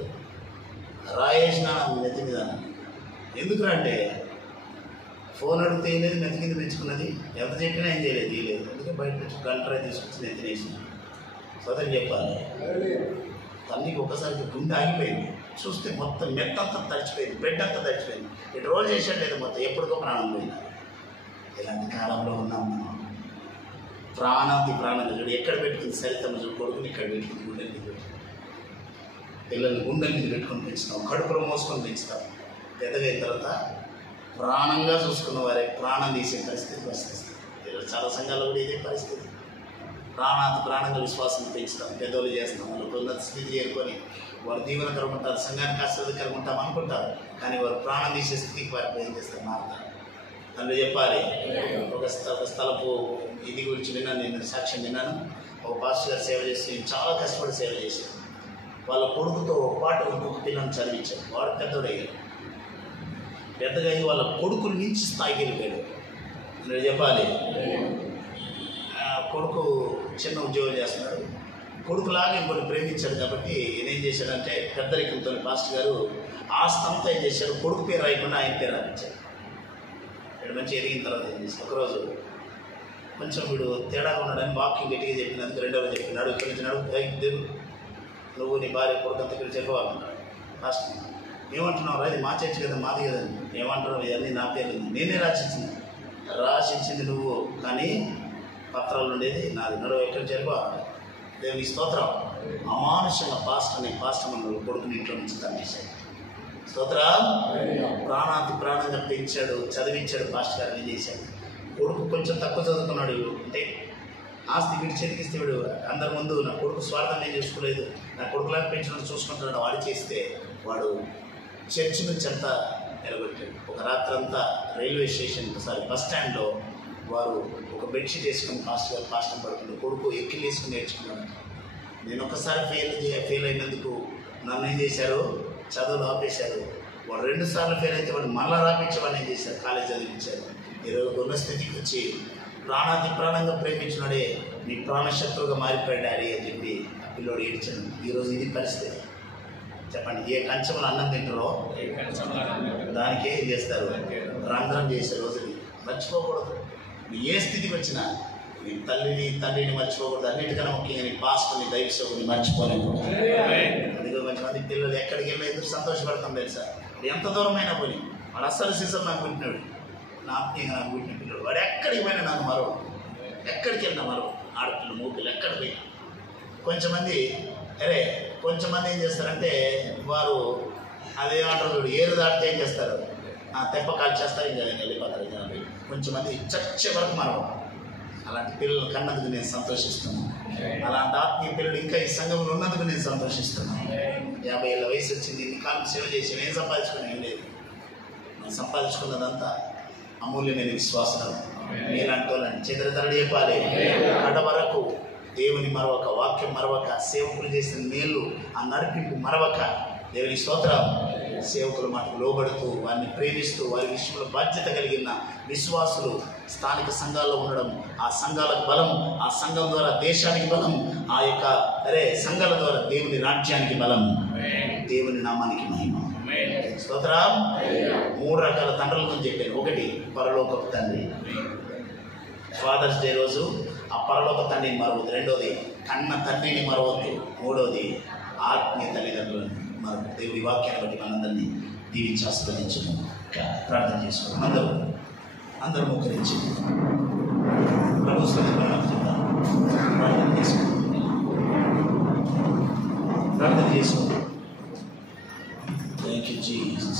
రాయేసిన మెత్తి మీద. ఎందుకురా అంటే ఫోన్ అడిగితే వేయలేదు, మెత్తి కింద పెంచుకున్నది. ఎంత చెప్పినా ఏం చేయలేదు, తీయలేదు. అందుకే బయట పెట్టి గంటరా తీసుకొచ్చి నెత్తినేసిన. సోదరు చెప్పాలి, తల్లికి ఒకసారి గుండె ఆగిపోయింది. చూస్తే మొత్తం మెత్తంతా తడిచిపోయింది, బెడ్ అంతా తడిచిపోయింది. ఇటు రోజు చేసాడు లేదు, మొత్తం ఎప్పటికో ప్రాణం పోయింది. ఇలాంటి కాలంలో ఉన్నాం మనం. ప్రాణానికి ప్రాణం చూడు ఎక్కడ పెట్టుకుంది సరితమ్మ చూడు, కొడుకుని ఇక్కడ పెట్టుకుంది, గుండెల మీద పెట్టుకుంది. పిల్లల్ని గుండెల మీద పెట్టుకొని పెంచుతాం, కడుపులో మోసుకొని పెంచుతాం. పెద్దగా అయిన తర్వాత ప్రాణంగా చూసుకున్న వారే ప్రాణం తీసే పరిస్థితి వస్తుంది. చాలా సంఘాల్లో కూడా ఇదే పరిస్థితి. ప్రాణంగా విశ్వాసం పెంచుతాం, పెద్దోళ్ళు చేస్తాం, వాళ్ళకి ఉన్నత స్థితి చేరుకొని వారు దీవెనకరం ఉంటారు, సంఘానికి ఆశీర్వాదకరంగా ఉంటాం అనుకుంటారు. కానీ వారు ప్రాణం తీసే స్థితికి వారికి ఏం చేస్తారు, మారుతారు. అందులో చెప్పాలి, ఒక స్థలపు ఇది గురించి విన్నాను, నేను సాక్ష్యం విన్నాను. ఒక పాస్టర్ గారు సేవ చేసి చాలా కష్టపడి సేవ చేశారు. వాళ్ళ కొడుకుతో పాటు ఇంకొక పిల్లల్ని చదివించారు. వాడు పెద్దోడయ్యాడు. పెద్దగా అయ్యి వాళ్ళ కొడుకుని మించి స్థాయికి వెళ్ళిపోయాడు. అందులో చెప్పాలి, కొడుకు చిన్న ఉద్యోగం చేస్తున్నాడు. కొడుకులాగా ఇంకొన్ని ప్రేమించాడు కాబట్టి ఏం చేశాడంటే పెద్దరికంతో పాస్టర్ గారు ఆస్తంతా ఏం చేశాడు, కొడుకు పేరు రాయకుండా ఆయన పేరు రాయించాడు. వీడు మంచి ఎదిగిన తర్వాత ఏం చేశాడు, ఒకరోజు కొంచెం వీడు తేడాగా ఉన్నాడని వాకింగ్ గట్టిగా చెప్పినందుకు రెండో రోజు చెప్పినాడు, ఇక్కడి నుంచి నడుపు, నువ్వు నీ భార్య కొడుకంతా ఇక్కడ చెప్పవాలన్నాడు. పాస్టర్ ఏమంటున్నావు రా, ఇది మా చర్చి కదా, మాది కదా. ఏమంటున్నావు, ఇవన్నీ నా పేర్లు, నేనే రాసించింది నువ్వు, కానీ పత్రాలు ఉండేది నాది. నడువు ఎక్కడ చెప్పాలి. దేవుని స్తోత్రం. అమానుషంగా పాస్టర్ మన కొడుకుని ఇంట్లో నుంచి తన్నేశాడు. స్తోత్రం. ప్రాణంగా పెంచాడు, చదివించాడు. పాస్టర్ గారు ఏం చేశాడు, కొడుకు కొంచెం తక్కువ చదువుకున్నాడు. అంటే ఆస్తి వీడి చేతికిస్తే వీడు అందరి ముందు నా కొడుకు స్వార్థం ఏం చేసుకోలేదు, నా కొడుకులాగా పెంచిన చూసుకుంటున్నాడు వాడు చేస్తే వాడు చర్చి నుంచి అంతా నిలబెట్టాడు. ఒక రాత్రంతా రైల్వే స్టేషన్ బస్ స్టాండ్లో వారు ఒక బెడ్షీట్ వేసుకుని పాస్టర్ పడుతుంది. కొడుకు ఎక్కిలు వేసుకుని నేర్చుకున్నాడు. నేను ఒకసారి ఫెయిల్ అయినందుకు నన్ను ఏం చేశారు, చదువులు ఆపేశారు. వాడు 2 సార్లు ఫెయిల్ అయితే వాడు మళ్ళా రాపించేవాడిని ఏం చేశారు, కాలేజ్ చదివించారు. ఈరోజు ఉన్న స్థితికి వచ్చి ప్రాణంగా ప్రేమించినాడే నీ ప్రాణశత్రువుగా మారిపోయాడు డాడీ అని చెప్పి ఆ పిల్లోడు ఏడ్చాడు. ఈరోజు ఇది పరిస్థితి. చెప్పండి, ఏ కంచంలో అన్నం తింటారో దానికే ఏం చేస్తారు, రంధ్రం చేసే రోజుని మర్చిపోకూడదు. ఏ స్థితికి వచ్చినా నీ తండ్రిని మర్చిపోకూడదు. అన్నిటికన్నా ముఖ్యంగా నీ పాస్టర్ని, దైవసేవకుని మర్చిపోలేదు. అందులో కొంతమంది పిల్లలు ఎక్కడికి వెళ్ళి ఎందుకు సంతోషపడతాం తెలుసా, ఎంత దూరమైనా పోయి వాడు అస్సలు సీజన్ నాకు పుట్టినాడు, నాకు పుట్టిన పిల్లడు, వాడు ఎక్కడికి పోయినా నాకు మరో, ఎక్కడికి వెళ్ళినా మరో, ఆడపిల్లలు మూపిల్లు ఎక్కడికి పోయినా. కొంచెమంది ఏం చేస్తారంటే వారు అదేమంటారు, ఏరు దాటితే ఏం చేస్తారు, తెప్పకాలు చేస్తారు, ఇంకా వెళ్ళిపోతారు జనాలు. కొంచెమంది చచ్చే వరకు మనం. అలాంటి పిల్లలు కన్నందుకు నేను సంతోషిస్తున్నాను. అలాంటి ఆత్మీయ పిల్లలు ఇంకా ఈ సంఘంలో ఉన్నందుకు నేను సంతోషిస్తున్నాను. 50 ఏళ్ళ వయసు వచ్చింది, ఇన్ని కాలం సేవ చేసి ఏం సంపాదించుకుని ఏం లేదు. మనం సంపాదించుకున్నదంతా అమూల్యమైన విశ్వాసం. మీలాంటి వాళ్ళని చెదరతరడి చెప్పాలి. కడ వరకు దేవుని మరొక వాక్యం మరొక సేవకులు చేసిన మేలు ఆ నడిపింపు మరొక దేవుని స్తోత్రం. సేవకుల మాటకు లోబడుతూ వారిని ప్రేమిస్తూ వారి విషయంలో బాధ్యత కలిగిన విశ్వాసులు స్థానిక సంఘాల్లో ఉండడం, ఆ సంఘాలకు బలం, ఆ సంఘం ద్వారా దేశానికి బలం, ఆ యొక్క సంఘాల ద్వారా దేవుని రాజ్యానికి బలం, దేవుని నామానికి మహిమ. స్తోత్రం. 3 రకాల తండ్రుల గురించి చెప్పాను. 1 పరలోకపు తండ్రి, ఫాదర్స్ డే రోజు ఆ పరలోక తండ్రిని మరవద్దు. 2వది కన్న తండ్రిని మరవద్దు. 3వది ఆత్మీయ తల్లిదండ్రులను మరొక. దేవుడి వాక్యాన్ని బట్టి మనందరినీ దీవించి ఆస్వాదించము. ప్రార్థన చేసుకోండి. అందరూ మోకరించి ప్రభు ప్రార్థన చేసుకోండి. Thank you Jesus.